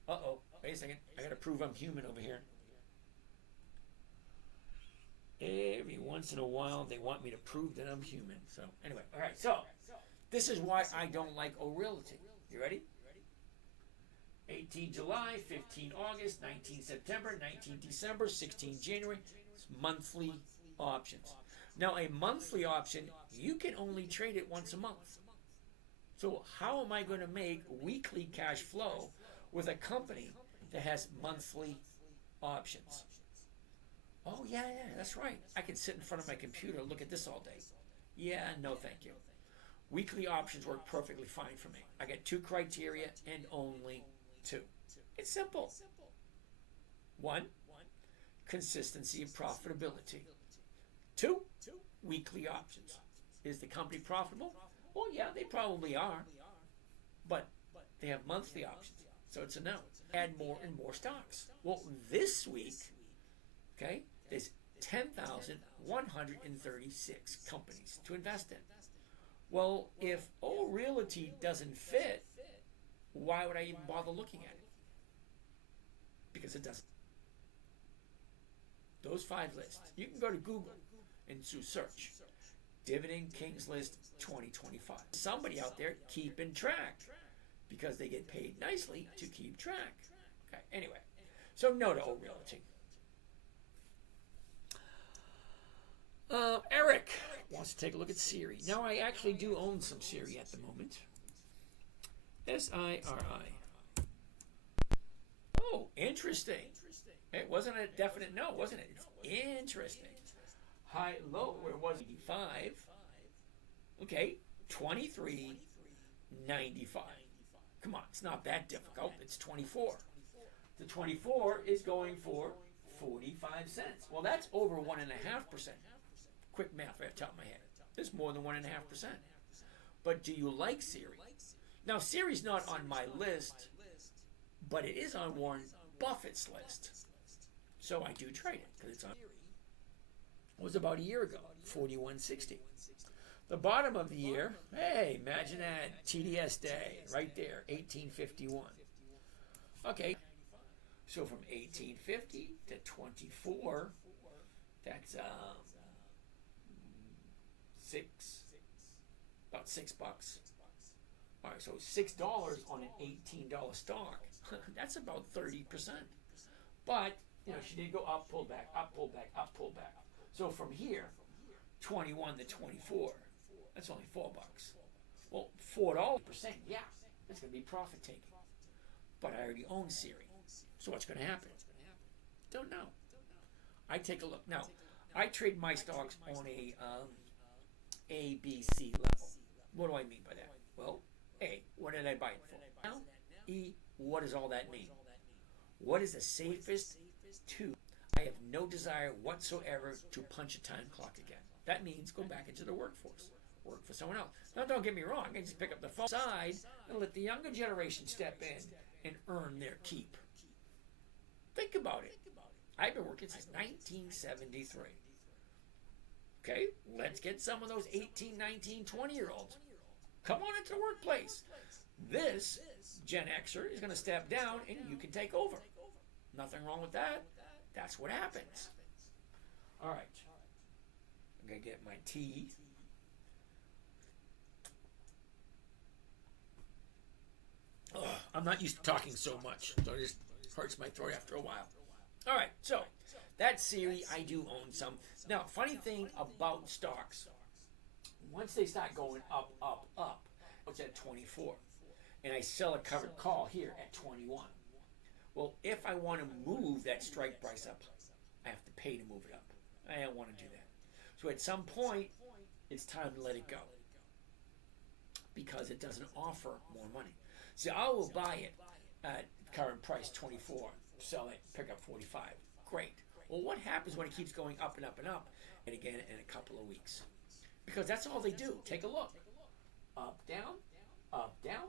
Uh-oh. Wait a second. I got to prove I'm human over here. Every once in a while, they want me to prove that I'm human. So, anyway. All right. So, this is why I don't like O'Realty. You ready? 18 July, 15 August, 19 September, 19 December, 16 January. It's monthly options. Now, a monthly option, you can only trade it once a month. So how am I going to make weekly cash flow with a company that has monthly options? Oh, yeah, that's right. I can sit in front of my computer and look at this all day. Yeah, no, thank you. Weekly options work perfectly fine for me. I get 2 criteria and only 2. It's simple. 1, consistency and profitability. 2, weekly options. Is the company profitable? Well, yeah, they probably are. But they have monthly options, so it's a no. Add more and more stocks. Well, this week, okay, there's 10,136 companies to invest in. Well, if O'Realty doesn't fit, why would I even bother looking at it? Because it doesn't. Those 5 lists. You can go to Google and do search. Dividend Kings List 2025. Somebody out there keeping track because they get paid nicely to keep track. Okay, anyway. So no to O'Realty. Eric wants to take a look at Siri. Now, I actually do own some Siri at the moment. SIRI. Oh, interesting. It wasn't a definite no, wasn't it? It's interesting. High, low, where was it? 5. Okay, 23.95. Come on, it's not that difficult. It's 24. The 24 is going for 45 cents. Well, that's over 1.5%. Quick math right off the top of my head. It's more than 1.5%. But do you like Siri? Now, Siri's not on my list, but it is on Warren Buffett's list. So I do trade it because it's on. It was about a year ago, 41.60. The bottom of the year, hey, imagine that, TDS day, right there, 1851. Okay, so from 1850 to 24, that's about $6. All right, so $6 on an $18 stock. That's about 30%. But she did go up, pull back, up, pull back, up, pull back. So from here, 21 to 24, that's only $4. Well, $4%, yeah, that's going to be profit taking. But I already own Siri. So what's going to happen? Don't know. I take a look. Now, I trade my stocks on a A, B, C level. What do I mean by that? Well, A, what did I buy it for? Now, E, what does all that mean? What is the safest? 2, I have no desire whatsoever to punch a time clock again. That means go back into the workforce. Work for someone else. Now, don't get me wrong. I can just pick up the phone side and let the younger generation step in and earn their keep. Think about it. I've been working since 1973. Okay, let's get some of those 18, 19, 20-year-olds. Come on into the workplace. This Gen Xer is going to step down and you can take over. Nothing wrong with that. That's what happens. All right. I'm going to get my tea. Ugh, I'm not used to talking so much, so it just hurts my throat after a while. All right, so that Siri, I do own some. Now, funny thing about stocks, once they start going up, it's at 24. And I sell a covered call here at 21. Well, if I want to move that strike price up, I have to pay to move it up. I don't want to do that. So at some point, it's time to let it go because it doesn't offer more money. See, I will buy it at current price 24, sell it, pick up 45. Great. Well, what happens when it keeps going up and up and up? And again, in a couple of weeks. Because that's all they do. Take a look. Up, down, up, down,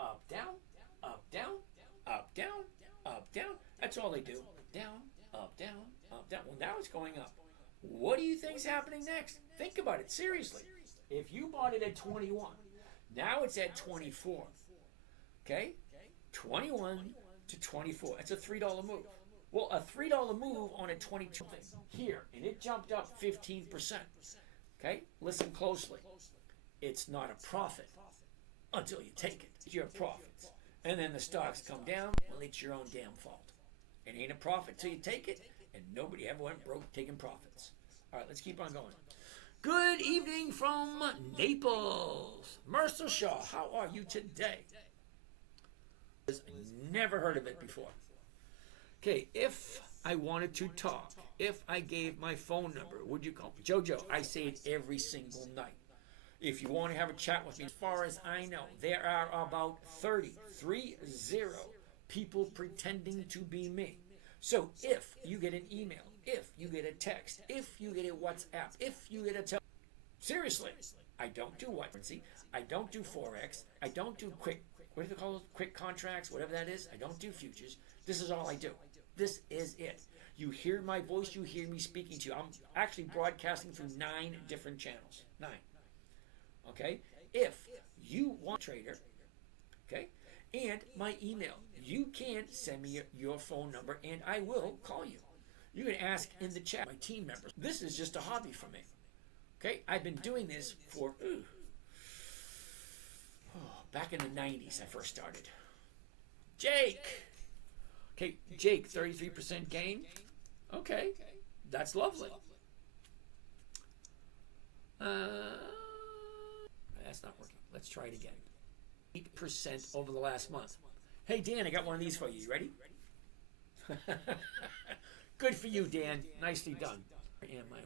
up, down, up, down, up, down, up, down. That's all they do. Down, up, down, up, down. Well, now it's going up. What do you think's happening next? Think about it seriously. If you bought it at 21, now it's at 24. Okay? 21, to 24. It's a $3 move. Well, a $3 move on a 22 thing here, and it jumped up 15%. Okay, listen closely. It's not a profit until you take it. It's your profits. And then the stocks come down, well, it's your own damn fault. It ain't a profit till you take it, and nobody ever went broke taking profits. All right, let's keep on going. Good evening from Naples. Mercer Shaw, how are you today? Never heard of it before. Okay, if I wanted to talk, if I gave my phone number, would you call me? Jojo, I say it every single night. If you want to have a chat with me, as far as I know, there are about 30 people pretending to be me. So if you get an email, if you get a text, if you get a WhatsApp, if you get a seriously, I don't do what? I don't do Forex. I don't do what do they call it? Quick contracts, whatever that is. I don't do futures. This is all I do. This is it. You hear my voice, you hear me speaking to you. I'm actually broadcasting through 9 different channels. 9. Okay? If you want a trader, okay, and my email, you can send me your phone number and I will call you. You can ask in the chat, my team members. This is just a hobby for me. Okay? I've been doing this for, back in the 90s I first started. Jake! Okay, Jake, 33% gain. Okay, that's lovely. That's not working. Let's try it again. 8% over the last month. Hey, Dan, I got one of these for you. You ready? Good for you, Dan. Nicely done. Where am I?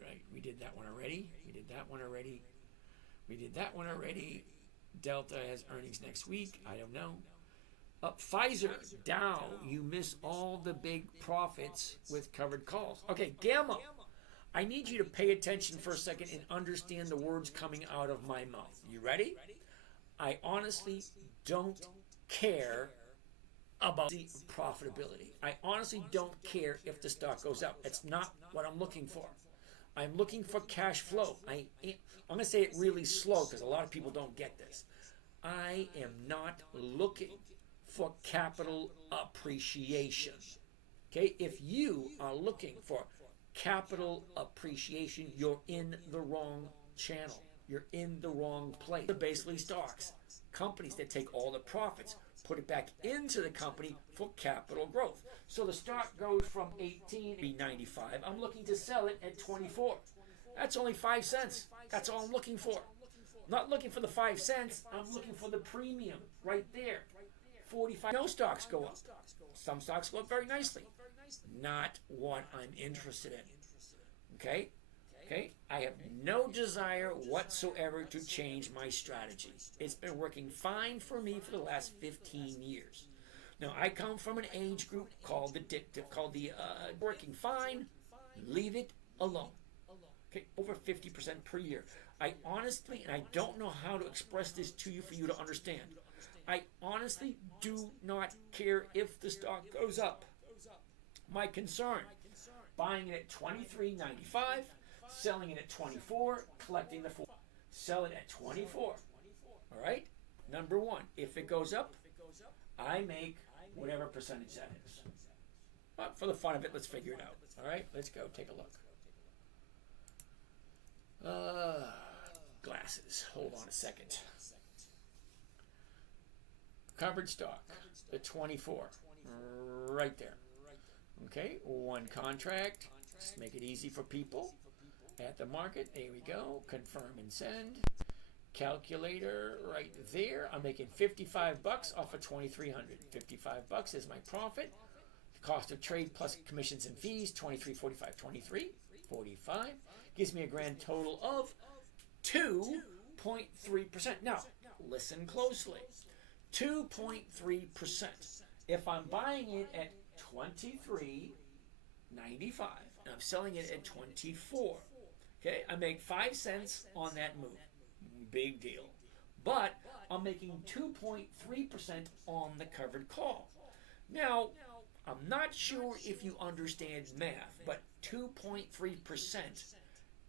Right, we did that one already. We did that one already. Delta has earnings next week. I don't know. Pfizer, Dow, you miss all the big profits with covered calls. Okay, Gamma, I need you to pay attention for a second and understand the words coming out of my mouth. You ready? I honestly don't care about the profitability. I honestly don't care if the stock goes up. It's not what I'm looking for. I'm looking for cash flow. I'm going to say it really slow because a lot of people don't get this. I am not looking for capital appreciation. Okay, if you are looking for capital appreciation, you're in the wrong channel. You're in the wrong place. They're basically stocks, companies that take all the profits, put it back into the company for capital growth. So the stock goes from 18 to 95. I'm looking to sell it at 24. That's only 5 cents. That's all I'm looking for. I'm not looking for the 5 cents. I'm looking for the premium right there. 45. No stocks go up. Some stocks go up very nicely. Not what I'm interested in. Okay? Okay? I have no desire whatsoever to change my strategy. It's been working fine for me for the last 15 years. Now, I come from an age group called the working fine, leave it alone. Okay? Over 50% per year. I honestly, and I don't know how to express this to you for you to understand, I honestly do not care if the stock goes up. My concern, buying it at $23.95, selling it at 24, collecting the 4. Sell it at 24. All right? Number one, if it goes up, I make whatever percentage that is. But for the fun of it, let's figure it out. All right? Let's go. Take a look. Glasses. Hold on a second. Covered stock, the 24, right there. Okay, one contract. Let's make it easy for people. At the market, there we go. Confirm and send. Calculator right there. I'm making $55 off of 2,300. $55 is my profit. The cost of trade plus commissions and fees, 23.45. 23.45 gives me a grand total of 2.3%. Now, listen closely. 2.3%. If I'm buying it at $23.95 and I'm selling it at 24, okay, I make 5 cents on that move. Big deal. But I'm making 2.3% on the covered call. Now, I'm not sure if you understand math, but 2.3%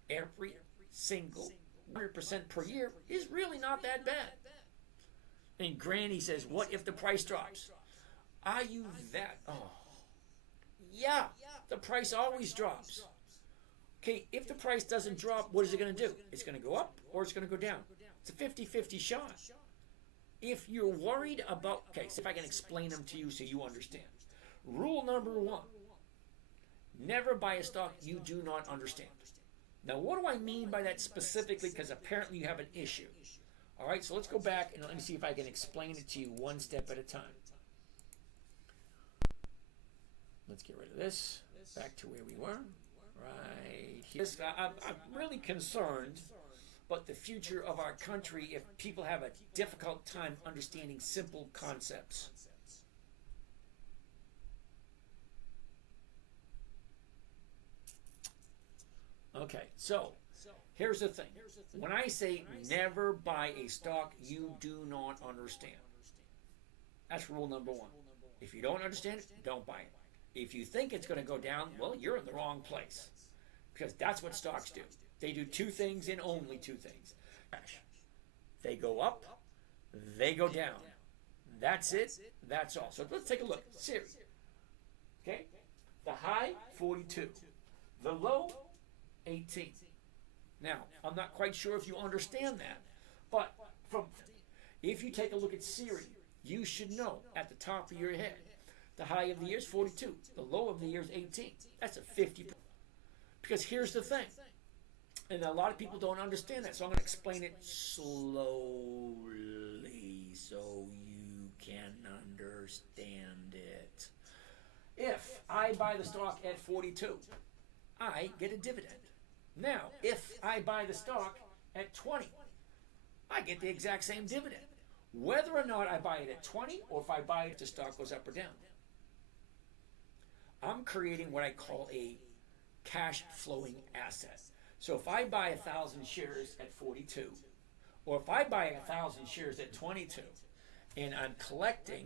every single 100% per year is really not that bad. And Granny says, what if the price drops? Are you that? Oh, yeah, the price always drops. Okay, if the price doesn't drop, what is it going to do? It's going to go up or it's going to go down. It's a 50-50 shot. If you're worried about, okay, see if I can explain them to you so you understand. Rule number 1, never buy a stock you do not understand. Now, what do I mean by that specifically? Because apparently you have an issue. All right, so let's go back and let me see if I can explain it to you one step at a time. Let's get rid of this. Back to where we were. Right here. I'm really concerned about the future of our country if people have a difficult time understanding simple concepts. Okay, so here's the thing. When I say never buy a stock you do not understand, that's rule number 1. If you don't understand it, don't buy it. If you think it's going to go down, well, you're in the wrong place. Because that's what stocks do. They do 2 things and only 2 things. They go up, they go down. That's it, that's all. So let's take a look. Series. Okay? The high, 42. The low, 18. Now, I'm not quite sure if you understand that, but if you take a look at Siri, you should know at the top of your head, the high of the year is 42, the low of the year is 18. That's a 50%. Because here's the thing, and a lot of people don't understand that, so I'm going to explain it slowly so you can understand it. If I buy the stock at 42, I get a dividend. Now, if I buy the stock at 20, I get the exact same dividend. Whether or not I buy it at 20 or if I buy it if the stock goes up or down. I'm creating what I call a cash flowing asset. So if I buy 1,000 shares at 42, or if I buy 1,000 shares at 22, and I'm collecting,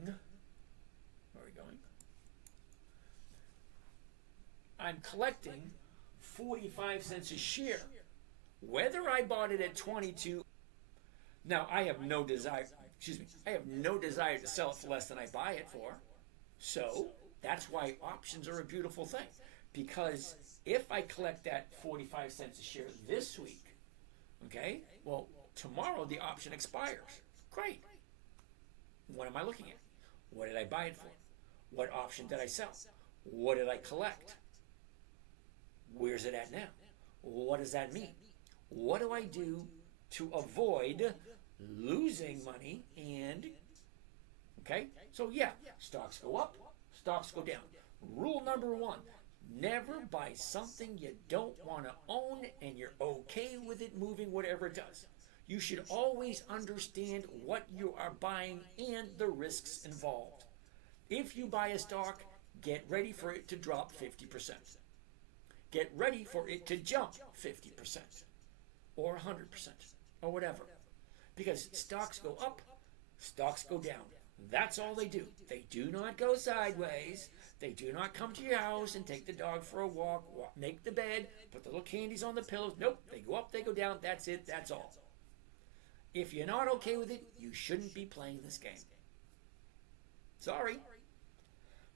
where are we going? I'm collecting 45 cents a share. Whether I bought it at 22, now I have no desire, I have no desire to sell it for less than I buy it for. So that's why options are a beautiful thing. Because if I collect that 45 cents a share this week, okay, well, tomorrow the option expires. Great. What am I looking at? What did I buy it for? What option did I sell? What did I collect? Where's it at now? What does that mean? What do I do to avoid losing money? And, okay, so yeah, stocks go up, stocks go down. Rule number 1, never buy something you don't want to own and you're okay with it moving whatever it does. You should always understand what you are buying and the risks involved. If you buy a stock, get ready for it to drop 50%. Get ready for it to jump 50% or 100% or whatever. Because stocks go up, stocks go down. That's all they do. They do not go sideways. They do not come to your house and take the dog for a walk, make the bed, put the little candies on the pillows. Nope, they go up, they go down. That's it, that's all. If you're not okay with it, you shouldn't be playing this game. Sorry.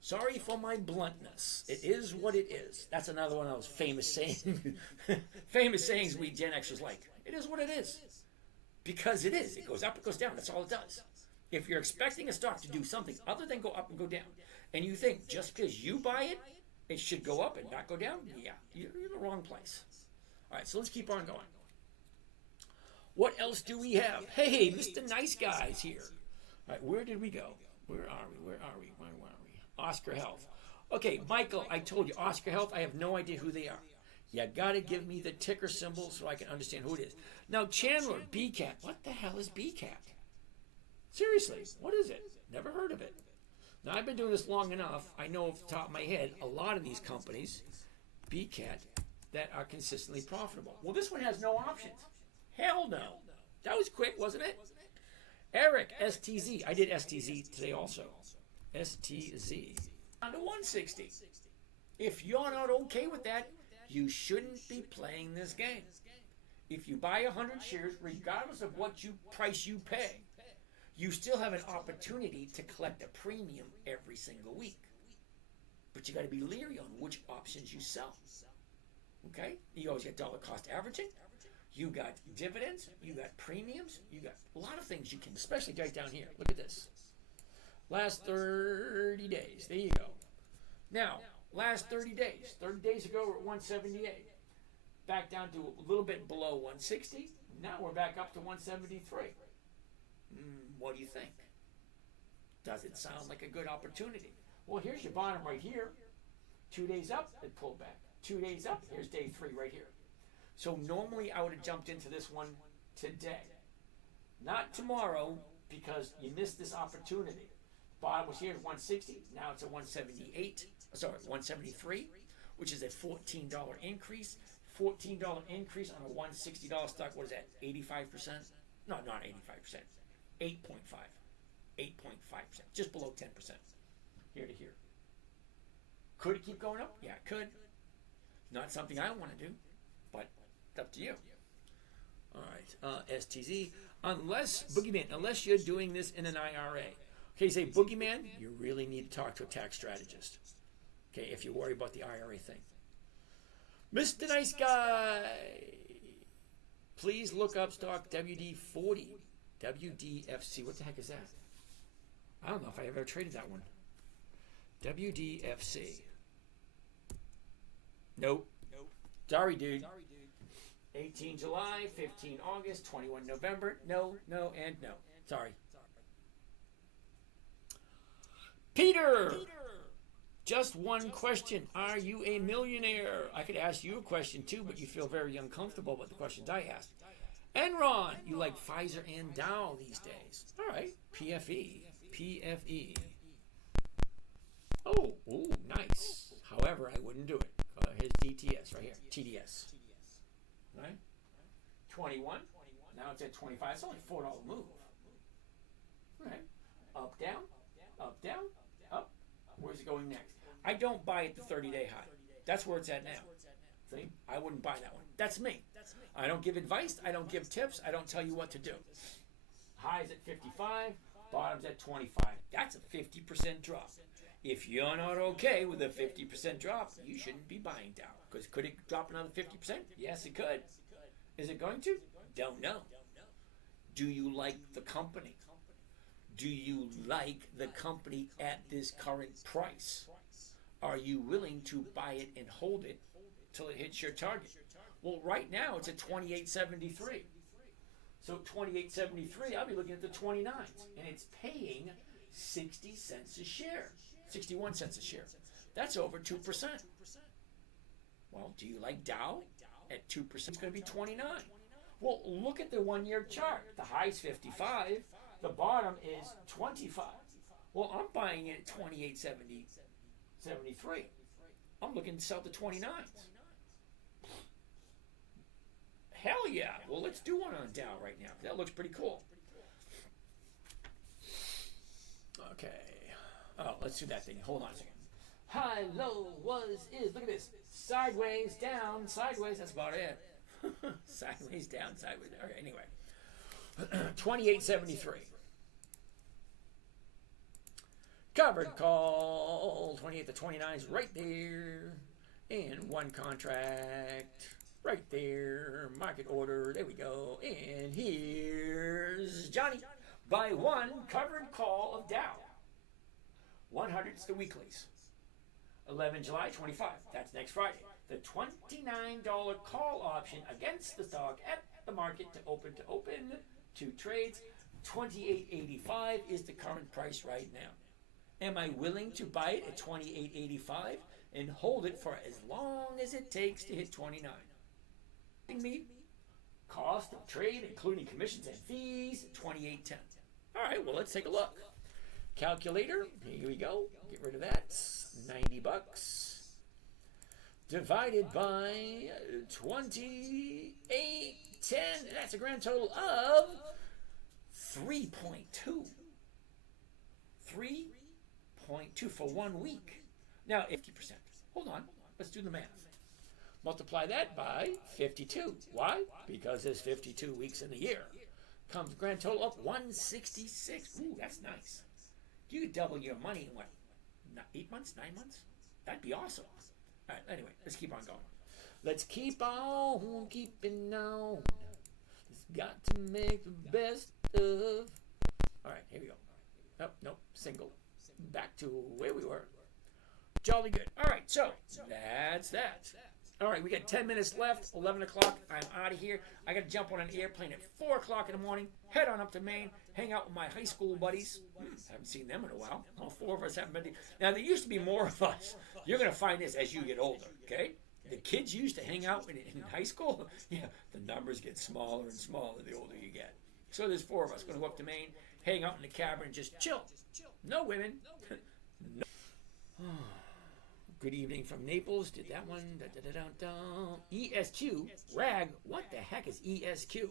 Sorry for my bluntness. It is what it is. That's another one of those famous sayings. Famous sayings we Gen Xers like. It is what it is. Because it is. It goes up, it goes down. That's all it does. If you're expecting a stock to do something other than go up and go down, and you think just because you buy it, it should go up and not go down, yeah, you're in the wrong place. All right, so let's keep on going. What else do we have? Hey, Mr. Nice Guy's here. All right, where did we go? Where are we? Where are we? Where are we? Oscar Health. Okay, Michael, I told you, Oscar Health, I have no idea who they are. You got to give me the ticker symbol so I can understand who it is. Now, Chandler, BCAT. What the hell is BCAT? Seriously, what is it? Never heard of it. Now, I've been doing this long enough. I know off the top of my head, a lot of these companies, BCAT, that are consistently profitable. Well, this one has no options. Hell no. That was quick, wasn't it? Eric, STZ. I did STZ today also. STZ. Down to 160. If you're not okay with that, you shouldn't be playing this game. If you buy 100 shares, regardless of what price you pay, you still have an opportunity to collect a premium every single week. But you got to be leery on which options you sell. Okay? You always get dollar cost averaging. You got dividends. You got premiums. You got a lot of things you can, especially right down here. Look at this. Last 30 days. There you go. Now, last 30 days. 30 days ago, we're at 178. Back down to a little bit below 160. Now we're back up to 173. What do you think? Does it sound like a good opportunity? Well, here's your bottom right here. 2 days up, it pulled back. 2 days up, here's day 3 right here. So normally I would have jumped into this one today. Not tomorrow, because you missed this opportunity. Bottom was here at 160, now it's at 173, which is a $14 increase. $14 increase on a $160 stock, what is that, 85%? No, not 85%, 8.5, 8.5%, just below 10%, here to here. Could it keep going up? Yeah, it could. Not something I want to do, but it's up to you. All right, STZ, unless you're doing this in an IRA. Okay, you say, Boogeyman, you really need to talk to a tax strategist. Okay, if you worry about the IRA thing. Mr. Nice Guy, please look up stock WD40, WDFC. What the heck is that? I don't know if I ever traded that one. WDFC. Nope. Sorry, dude. 18 July, 15 August, 21 November. No, and no. Sorry. Peter! Just one question. Are you a millionaire? I could ask you a question too, but you feel very uncomfortable with the questions I asked. Enron, you like Pfizer and Dow these days. All right. PFE. Oh, ooh, nice. However, I wouldn't do it. Here's DTS right here. TDS. Right? 21. Now it's at 25. It's only a $4 move. All right. Up, down, up, down, up. Where's it going next? I don't buy at the 30-day high. That's where it's at now. See? I wouldn't buy that one. That's me. I don't give advice. I don't give tips. I don't tell you what to do. Highs at 55. Bottom's at 25. That's a 50% drop. If you're not okay with a 50% drop, you shouldn't be buying Dow. Because could it drop another 50%? Yes, it could. Is it going to? Don't know. Do you like the company? Do you like the company at this current price? Are you willing to buy it and hold it till it hits your target? Well, right now it's at 28.73. So 28.73, I'll be looking at the 29s, and it's paying 60 cents a share, 61 cents a share. That's over 2%. Well, do you like Dow? At 2%, it's going to be 29. Well, look at the 1-year chart. The high's 55. The bottom is 25. Well, I'm buying it at 28.73. I'm looking to sell the 29s. Hell yeah. Well, let's do one on Dow right now. That looks pretty cool. Okay. Oh, let's do that thing. Hold on a second. High, low, was, is. Look at this. Sideways, down, sideways. That's about it. Sideways, down, sideways. Okay, anyway. 28.73. Covered call. 28 to 29 is right there. And one contract. Right there. Market order. There we go. And here's Johnny. Buy one covered call of Dow. 100's the weeklies. 11 July 25. That's next Friday. The $29 call option against the stock at the market to open. 2 trades. 28.85 is the current price right now. Am I willing to buy it at 28.85 and hold it for as long as it takes to hit 29? Me, cost of trade, including commissions and fees, 28.10. All right, well, let's take a look. Calculator, here we go. Get rid of that. $90. Divided by 28.10. That's a grand total of 3.2. 3.2 for 1 week. Now, 50%. Hold on. Let's do the math. Multiply that by 52. Why? Because there's 52 weeks in the year. comes grand total up 166. Ooh, that's nice. You could double your money in what? 8 months, 9 months? That'd be awesome. All right, anyway, let's keep on going. Let's keep on keeping on. It's got to make the best of. All right, here we go. Oh, nope, single. Back to where we were. Jolly good. All right, so that's that. All right, we got 10 minutes left, 11 o'clock. I'm out of here. I got to jump on an airplane at 4 o'clock in the morning, head on up to Maine, hang out with my high school buddies. Haven't seen them in a while. All 4 of us haven't been. Now, there used to be more of us. You're going to find this as you get older, okay? The kids used to hang out in high school. Yeah, the numbers get smaller and smaller the older you get. So there's 4 of us going to go up to Maine, hang out in the cabin, and just chill. No women. No. Good evening from Naples. Did that one. ESQ. Rag. What the heck is ESQ?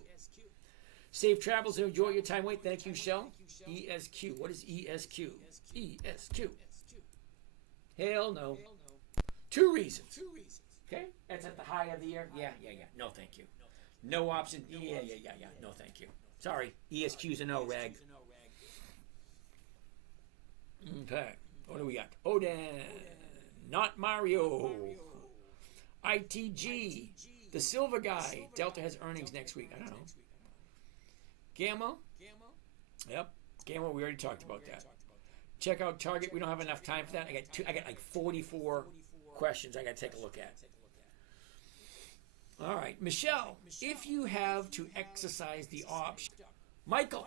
Safe travels and enjoy your time. Wait, thank you, Shell. ESQ. What is ESQ? ESQ. Hell no. 2 reasons. Okay? That's at the high of the year. Yeah. No, thank you. No option. Yeah. No, thank you. Sorry. ESQ's a no, Rag. Okay. What do we got? Odin. Not Mario. ITG. The Silver Guy. Delta has earnings next week. I don't know. Gamma. Yep. Gamma, we already talked about that. Check out Target. We don't have enough time for that. I got like 44 questions I got to take a look at. All right. Michelle, if you have to exercise the option. Michael,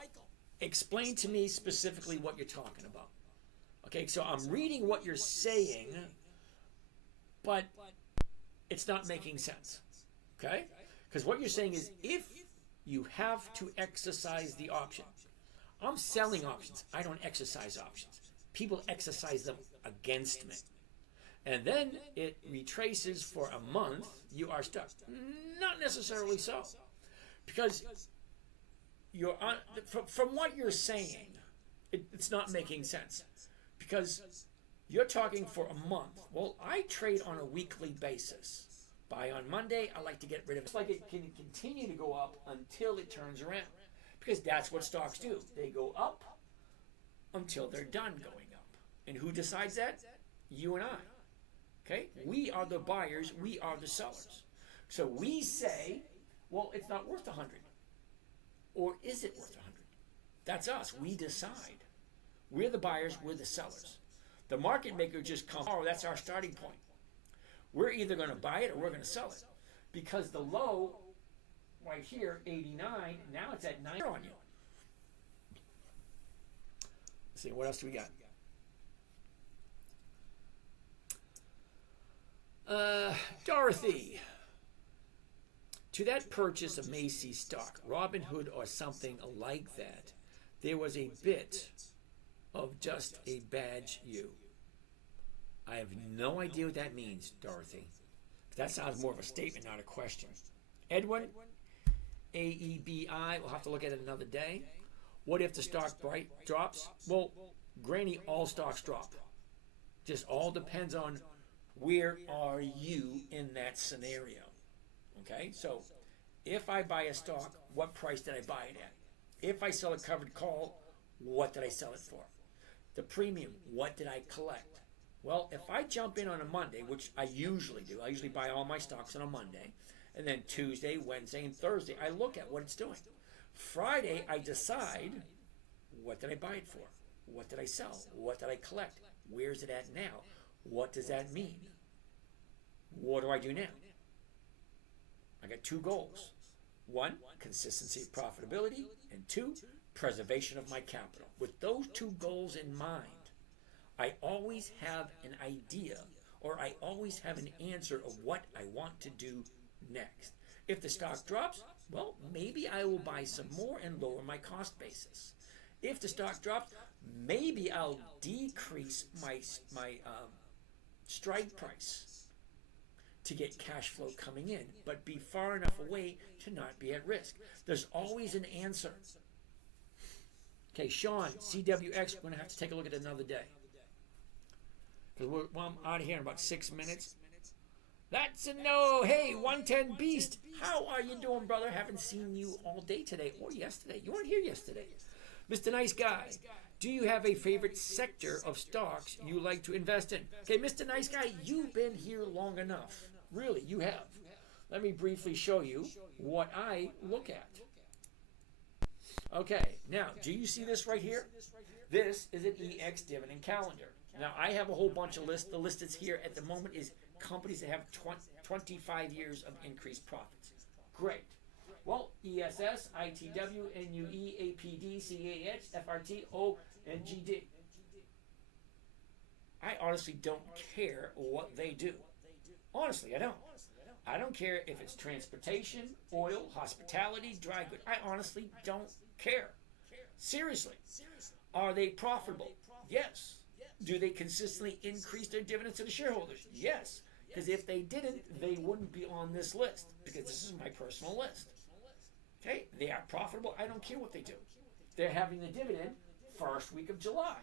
explain to me specifically what you're talking about. Okay, so I'm reading what you're saying, but it's not making sense. Okay? Because what you're saying is if you have to exercise the option. I'm selling options. I don't exercise options. People exercise them against me. And then it retraces for a month, you are stuck. Not necessarily so. Because you're on, from what you're saying, it's not making sense. Because you're talking for a month. Well, I trade on a weekly basis. Buy on Monday, I like to get rid of it. It's like it can continue to go up until it turns around. Because that's what stocks do. They go up until they're done going up. And who decides that? You and I. Okay? We are the buyers. We are the sellers. So we say, well, it's not worth 100. Or is it worth 100? That's us. We decide. We're the buyers. We're the sellers. The market maker just comes. Oh, that's our starting point. We're either going to buy it or we're going to sell it. Because the low right here, 89, now it's at 9 on you. Let's see, what else do we got? Dorothy. To that purchase of Macy's stock, Robinhood or something like that, there was a bit of just a badge U. I have no idea what that means, Dorothy. That sounds more of a statement, not a question. Edwin, AEBI, we'll have to look at it another day. What if the stock drops? Well, Granny, all stocks drop. Just all depends on where are you in that scenario. Okay, so if I buy a stock, what price did I buy it at? If I sell a covered call, what did I sell it for? The premium, what did I collect? Well, if I jump in on a Monday, which I usually do, I usually buy all my stocks on a Monday, and then Tuesday, Wednesday, and Thursday, I look at what it's doing. Friday, I decide, what did I buy it for? What did I sell? What did I collect? Where's it at now? What does that mean? What do I do now? I got 2 goals. 1, consistency of profitability, and 2, preservation of my capital. With those 2 goals in mind, I always have an idea, or I always have an answer of what I want to do next. If the stock drops, well, maybe I will buy some more and lower my cost basis. If the stock drops, maybe I'll decrease my strike price to get cash flow coming in, but be far enough away to not be at risk. There's always an answer. Okay, Sean, CWX, we're going to have to take a look at it another day. Because I'm out of here in about 6 minutes. That's a no. Hey, 110 Beast. How are you doing, brother? Haven't seen you all day today or yesterday. You weren't here yesterday. Mr. Nice Guy, do you have a favorite sector of stocks you like to invest in? Okay, Mr. Nice Guy, you've been here long enough. Really, you have. Let me briefly show you what I look at. Okay, now, do you see this right here? This is an EX dividend calendar. Now, I have a whole bunch of lists. The list that's here at the moment is companies that have 25 years of increased profits. Great. Well, ESS, ITW, NUE, APD, CAH, FRT, ONGD. I honestly don't care what they do. Honestly, I don't. I don't care if it's transportation, oil, hospitality, dry goods. I honestly don't care. Seriously. Are they profitable? Yes. Do they consistently increase their dividends to the shareholders? Yes. Because if they didn't, they wouldn't be on this list. Because this is my personal list. Okay? They are profitable. I don't care what they do. They're having the dividend first week of July.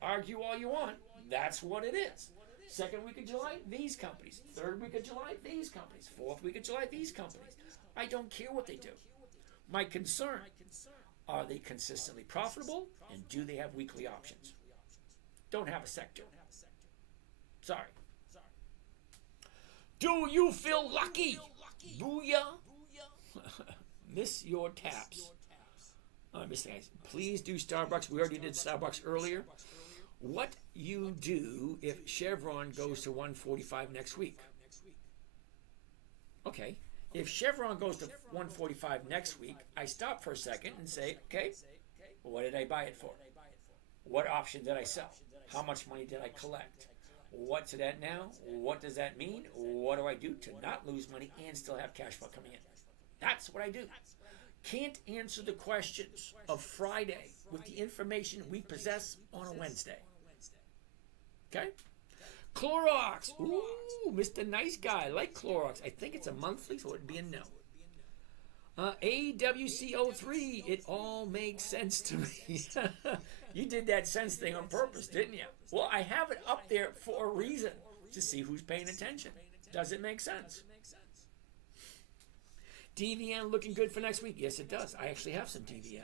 Argue all you want. That's what it is. Second week of July, these companies. Third week of July, these companies. Fourth week of July, these companies. I don't care what they do. My concern, are they consistently profitable? And do they have weekly options? Don't have a sector. Sorry. Do you feel lucky? Booyah. Miss your taps. Mr. Nice, please do Starbucks. We already did Starbucks earlier. What you do if Chevron goes to 145 next week? Okay. If Chevron goes to 145 next week, I stop for a second and say, okay, what did I buy it for? What option did I sell? How much money did I collect? What's it at now? What does that mean? What do I do to not lose money and still have cash flow coming in? That's what I do. Can't answer the questions of Friday with the information we possess on a Wednesday. Okay? Clorox. Ooh, Mr. Nice Guy. I like Clorox. I think it's a monthly, so it'd be a no. AWCO3. It all makes sense to me. You did that sense thing on purpose, didn't you? Well, I have it up there for a reason, to see who's paying attention. Does it make sense? DVN looking good for next week? Yes, it does. I actually have some DVN.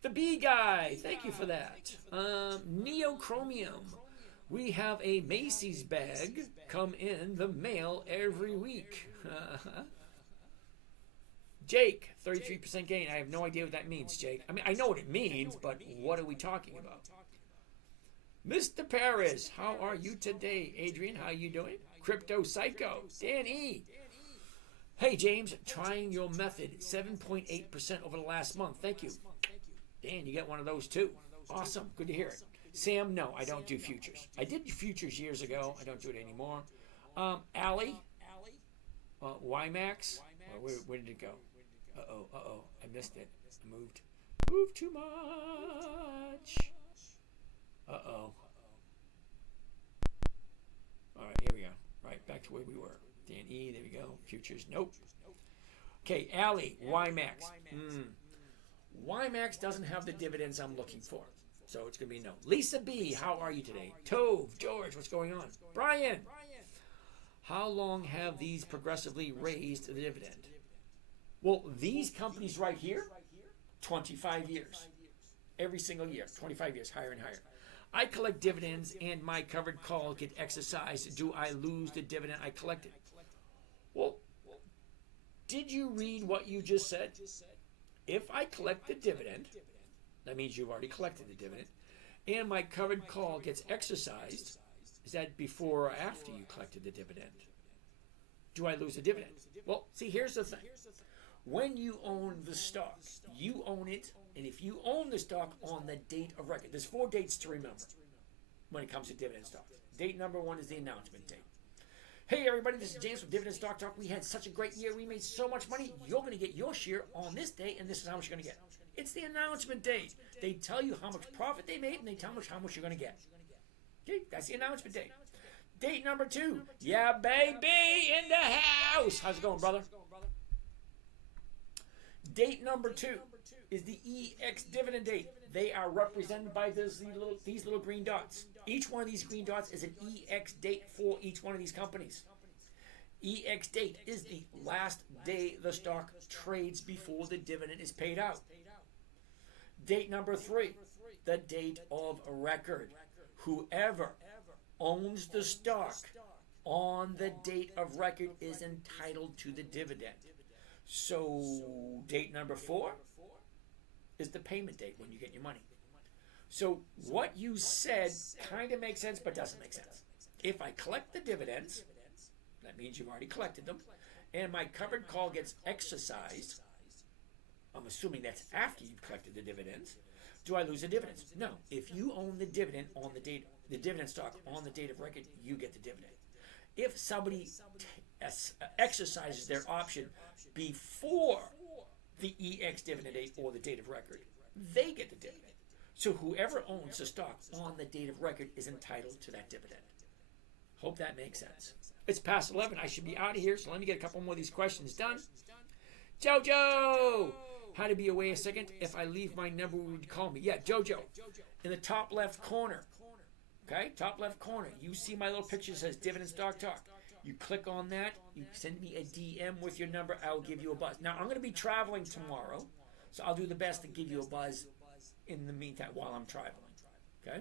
The B Guy, thank you for that. Neochromium. We have a Macy's bag come in the mail every week. Jake, 33% gain. I have no idea what that means, Jake. I mean, I know what it means, but what are we talking about? Mr. Paris, how are you today? Adrian, how are you doing? Crypto Psycho. Dan E. Hey, James, trying your method. 7.8% over the last month. Thank you. Dan, you get one of those too. Awesome. Good to hear it. Sam, no, I don't do futures. I did futures years ago. I don't do it anymore. Allie, YMAX. Where did it go? Uh-oh. I missed it. I moved too much. Uh-oh. All right, here we go. Right, back to where we were. Dan E, there we go. Futures, nope. Okay, Allie, YMAX. YMAX doesn't have the dividends I'm looking for, so it's going to be no. Lisa B, how are you today? Tove, George, what's going on? Brian, how long have these progressively raised the dividend? Well, these companies right here, 25 years. Every single year, 25 years, higher and higher. I collect dividends and my covered call get exercised. Do I lose the dividend I collected? Well, did you read what you just said? If I collect the dividend, that means you've already collected the dividend, and my covered call gets exercised, is that before or after you collected the dividend? Do I lose the dividend? Well, see, here's the thing. When you own the stock, you own it, and if you own the stock on the date of record, there's 4 dates to remember when it comes to dividend stock. Date number 1 is the announcement date. Hey everybody, this is James from Dividend Stock Talk. We had such a great year. We made so much money. You're going to get your share on this day, and this is how much you're going to get. It's the announcement date. They tell you how much profit they made, and they tell you how much you're going to get. Okay, that's the announcement date. Date number 2. Yeah, baby, in the house. How's it going, brother? Date number 2 is the EX dividend date. they are represented by these little green dots. Each one of these green dots is an EX date for each one of these companies. EX date is the last day the stock trades before the dividend is paid out. Date number 3, the date of record. Whoever owns the stock on the date of record is entitled to the dividend. So date number 4 is the payment date when you get your money. So what you said kind of makes sense but doesn't make sense. If I collect the dividends, that means you've already collected them, and my covered call gets exercised, I'm assuming that's after you've collected the dividends, do I lose the dividends? No. If you own the dividend on the date, the dividend stock on the date of record, you get the dividend. If somebody exercises their option before the EX dividend date or the date of record, they get the dividend. So whoever owns the stock on the date of record is entitled to that dividend. Hope that makes sense. It's past 11. I should be out of here, so let me get a couple more of these questions done. Jojo! How to be away a second? If I leave my number, would you call me? Yeah, Jojo. In the top left corner. Okay, top left corner. You see my little picture that says Dividend Stock Talk. You click on that. You send me a DM with your number. I'll give you a buzz. Now, I'm going to be traveling tomorrow, so I'll do the best to give you a buzz in the meantime while I'm traveling. Okay?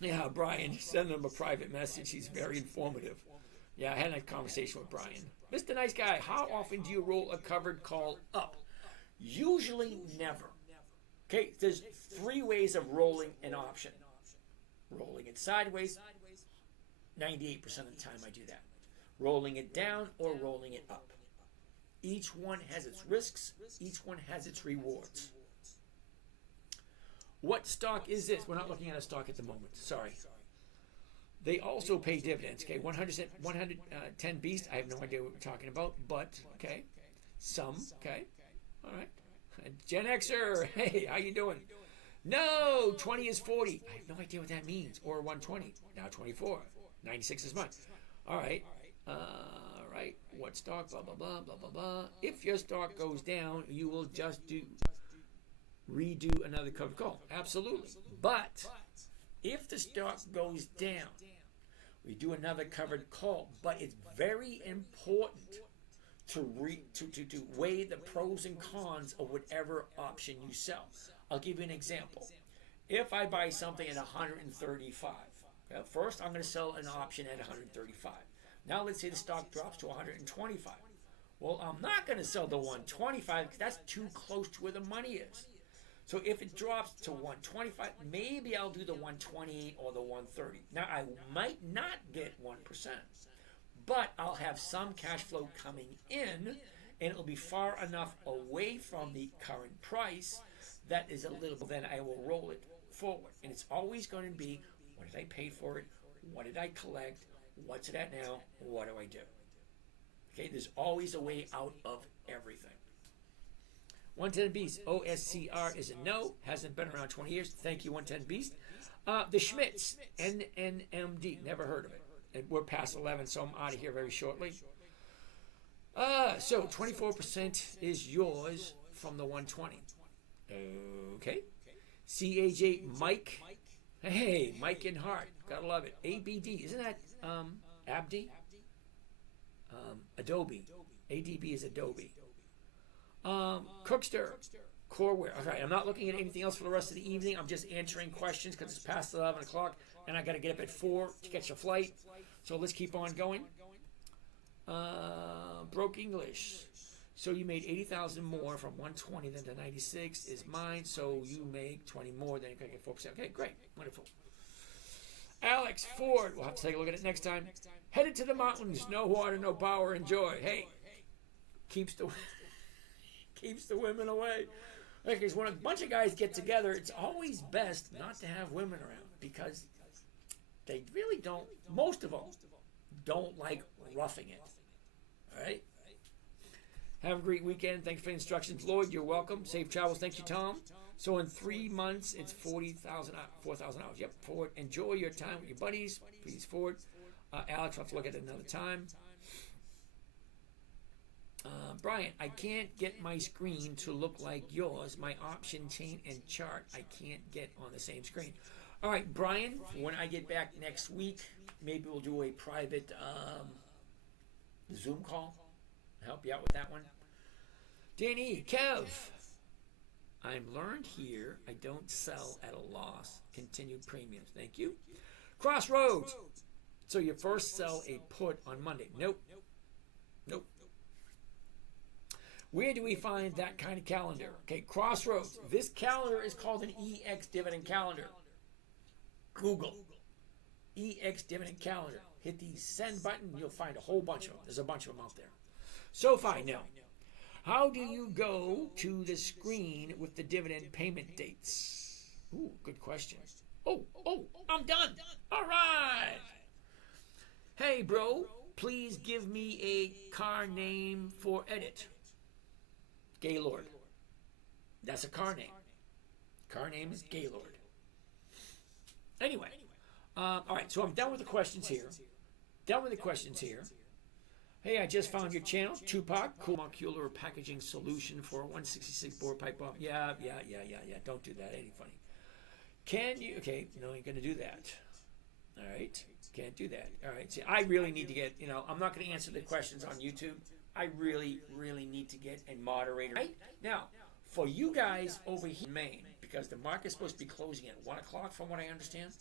Yeah, Brian, send him a private message. He's very informative. Yeah, I had a conversation with Brian. Mr. Nice Guy, how often do you roll a covered call up? Usually never. Okay, there's 3 ways of rolling an option. Rolling it sideways, 98% of the time I do that. Rolling it down or rolling it up. Each one has its risks. Each one has its rewards. What stock is this? We're not looking at a stock at the moment. Sorry. They also pay dividends. Okay, 110 Beast. I have no idea what we're talking about, but okay. Some. Okay. All right. Gen Xer. Hey, how you doing? No, 20 is 40. I have no idea what that means. Or 120. Now 24. 96 is mine. All right. Right. What stock? Blah, blah, blah, blah, blah, blah. If your stock goes down, you will just redo another covered call. Absolutely. But if the stock goes down, we do another covered call. But it's very important to weigh the pros and cons of whatever option you sell. I'll give you an example. If I buy something at 135, okay, first I'm going to sell an option at 135. Now let's say the stock drops to 125. Well, I'm not going to sell the 125 because that's too close to where the money is. So if it drops to 125, maybe I'll do the 128 or the 130. Now I might not get 1%, but I'll have some cash flow coming in, and it'll be far enough away from the current price that is a little, then I will roll it forward. And it's always going to be, what did I pay for it? What did I collect? What's it at now? What do I do? Okay, there's always a way out of everything. 110 Beast, OSCR is a no. Hasn't been around 20 years. Thank you, 110 Beast. The Schmitz, NNMD, never heard of it. And we're past 11, so I'm out of here very shortly. So 24% is yours from the 120. Okay. CAJ Mike. Hey, Mike and Hart. Gotta love it. ABD. Isn't that Abdi? Adobe. ADB is Adobe. Cookster. Coreware. Okay, I'm not looking at anything else for the rest of the evening. I'm just answering questions because it's past 11 o'clock and I got to get up at 4 to catch a flight. So let's keep on going. Broke English. So you made 80,000 more from 120 than to 96 is mine. So you make 20 more than you can get 4%. Okay, great. Wonderful. Alex Ford. We'll have to take a look at it next time. Headed to the mountains. No water, no power. Enjoy. Hey, keeps the women away. Because when a bunch of guys get together, it's always best not to have women around because they really don't, most of them don't like roughing it. All right? Have a great weekend. Thanks for the instructions. Lloyd, you're welcome. Safe travels. Thank you, Tom. So in 3 months, it's 4,000 hours. Yep, Ford. Enjoy your time with your buddies. Please, Ford. Alex, we'll have to look at it another time. Brian, I can't get my screen to look like yours. My option chain and chart I can't get on the same screen. All right, Brian, when I get back next week, maybe we'll do a private Zoom call. Help you out with that one. Danny, Kev, I'm learned here I don't sell at a loss. Continued premiums. Thank you. Crossroads. So you first sell a put on Monday. Nope. Nope. Where do we find that kind of calendar? Okay, Crossroads. This calendar is called an EX dividend calendar. Google EX dividend calendar. Hit the send button. You'll find a whole bunch of them. There's a bunch of them out there. SoFi, no. How do you go to the screen with the dividend payment dates? Ooh, good question. Oh, I'm done. All right. Hey, bro, please give me a car name for edit. Gaylord. That's a car name. Car name is Gaylord. Anyway, all right, so I'm done with the questions here. Hey, I just found your channel, Tupac, cool molecular packaging solution for a 166 bore pipe bomb. Yeah. Don't do that. Ain't funny. Can you? Okay, no, you're gonna do that. All right, can't do that. All right. See, I really need to get. I'm not gonna answer the questions on YouTube. I really need to get a moderator. Right now, for you guys over here in Maine, because the market's supposed to be closing at 1 o'clock, from what I understand,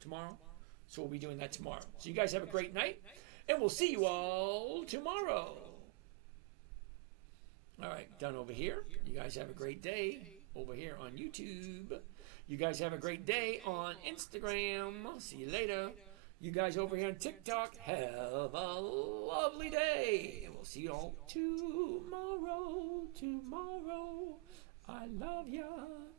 tomorrow. So we'll be doing that tomorrow. So you guys have a great night. And we'll see you all tomorrow. All right, done over here. You guys have a great day over here on YouTube. You guys have a great day on Instagram. See you later. You guys over here on TikTok, have a lovely day. And we'll see you all tomorrow. I love ya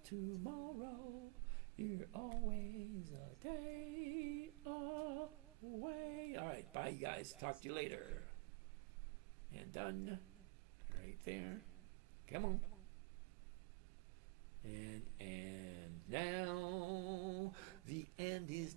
tomorrow. You're always a day away. All right, bye, you guys. Talk to you later. And done. Right there. Come on. And now the end is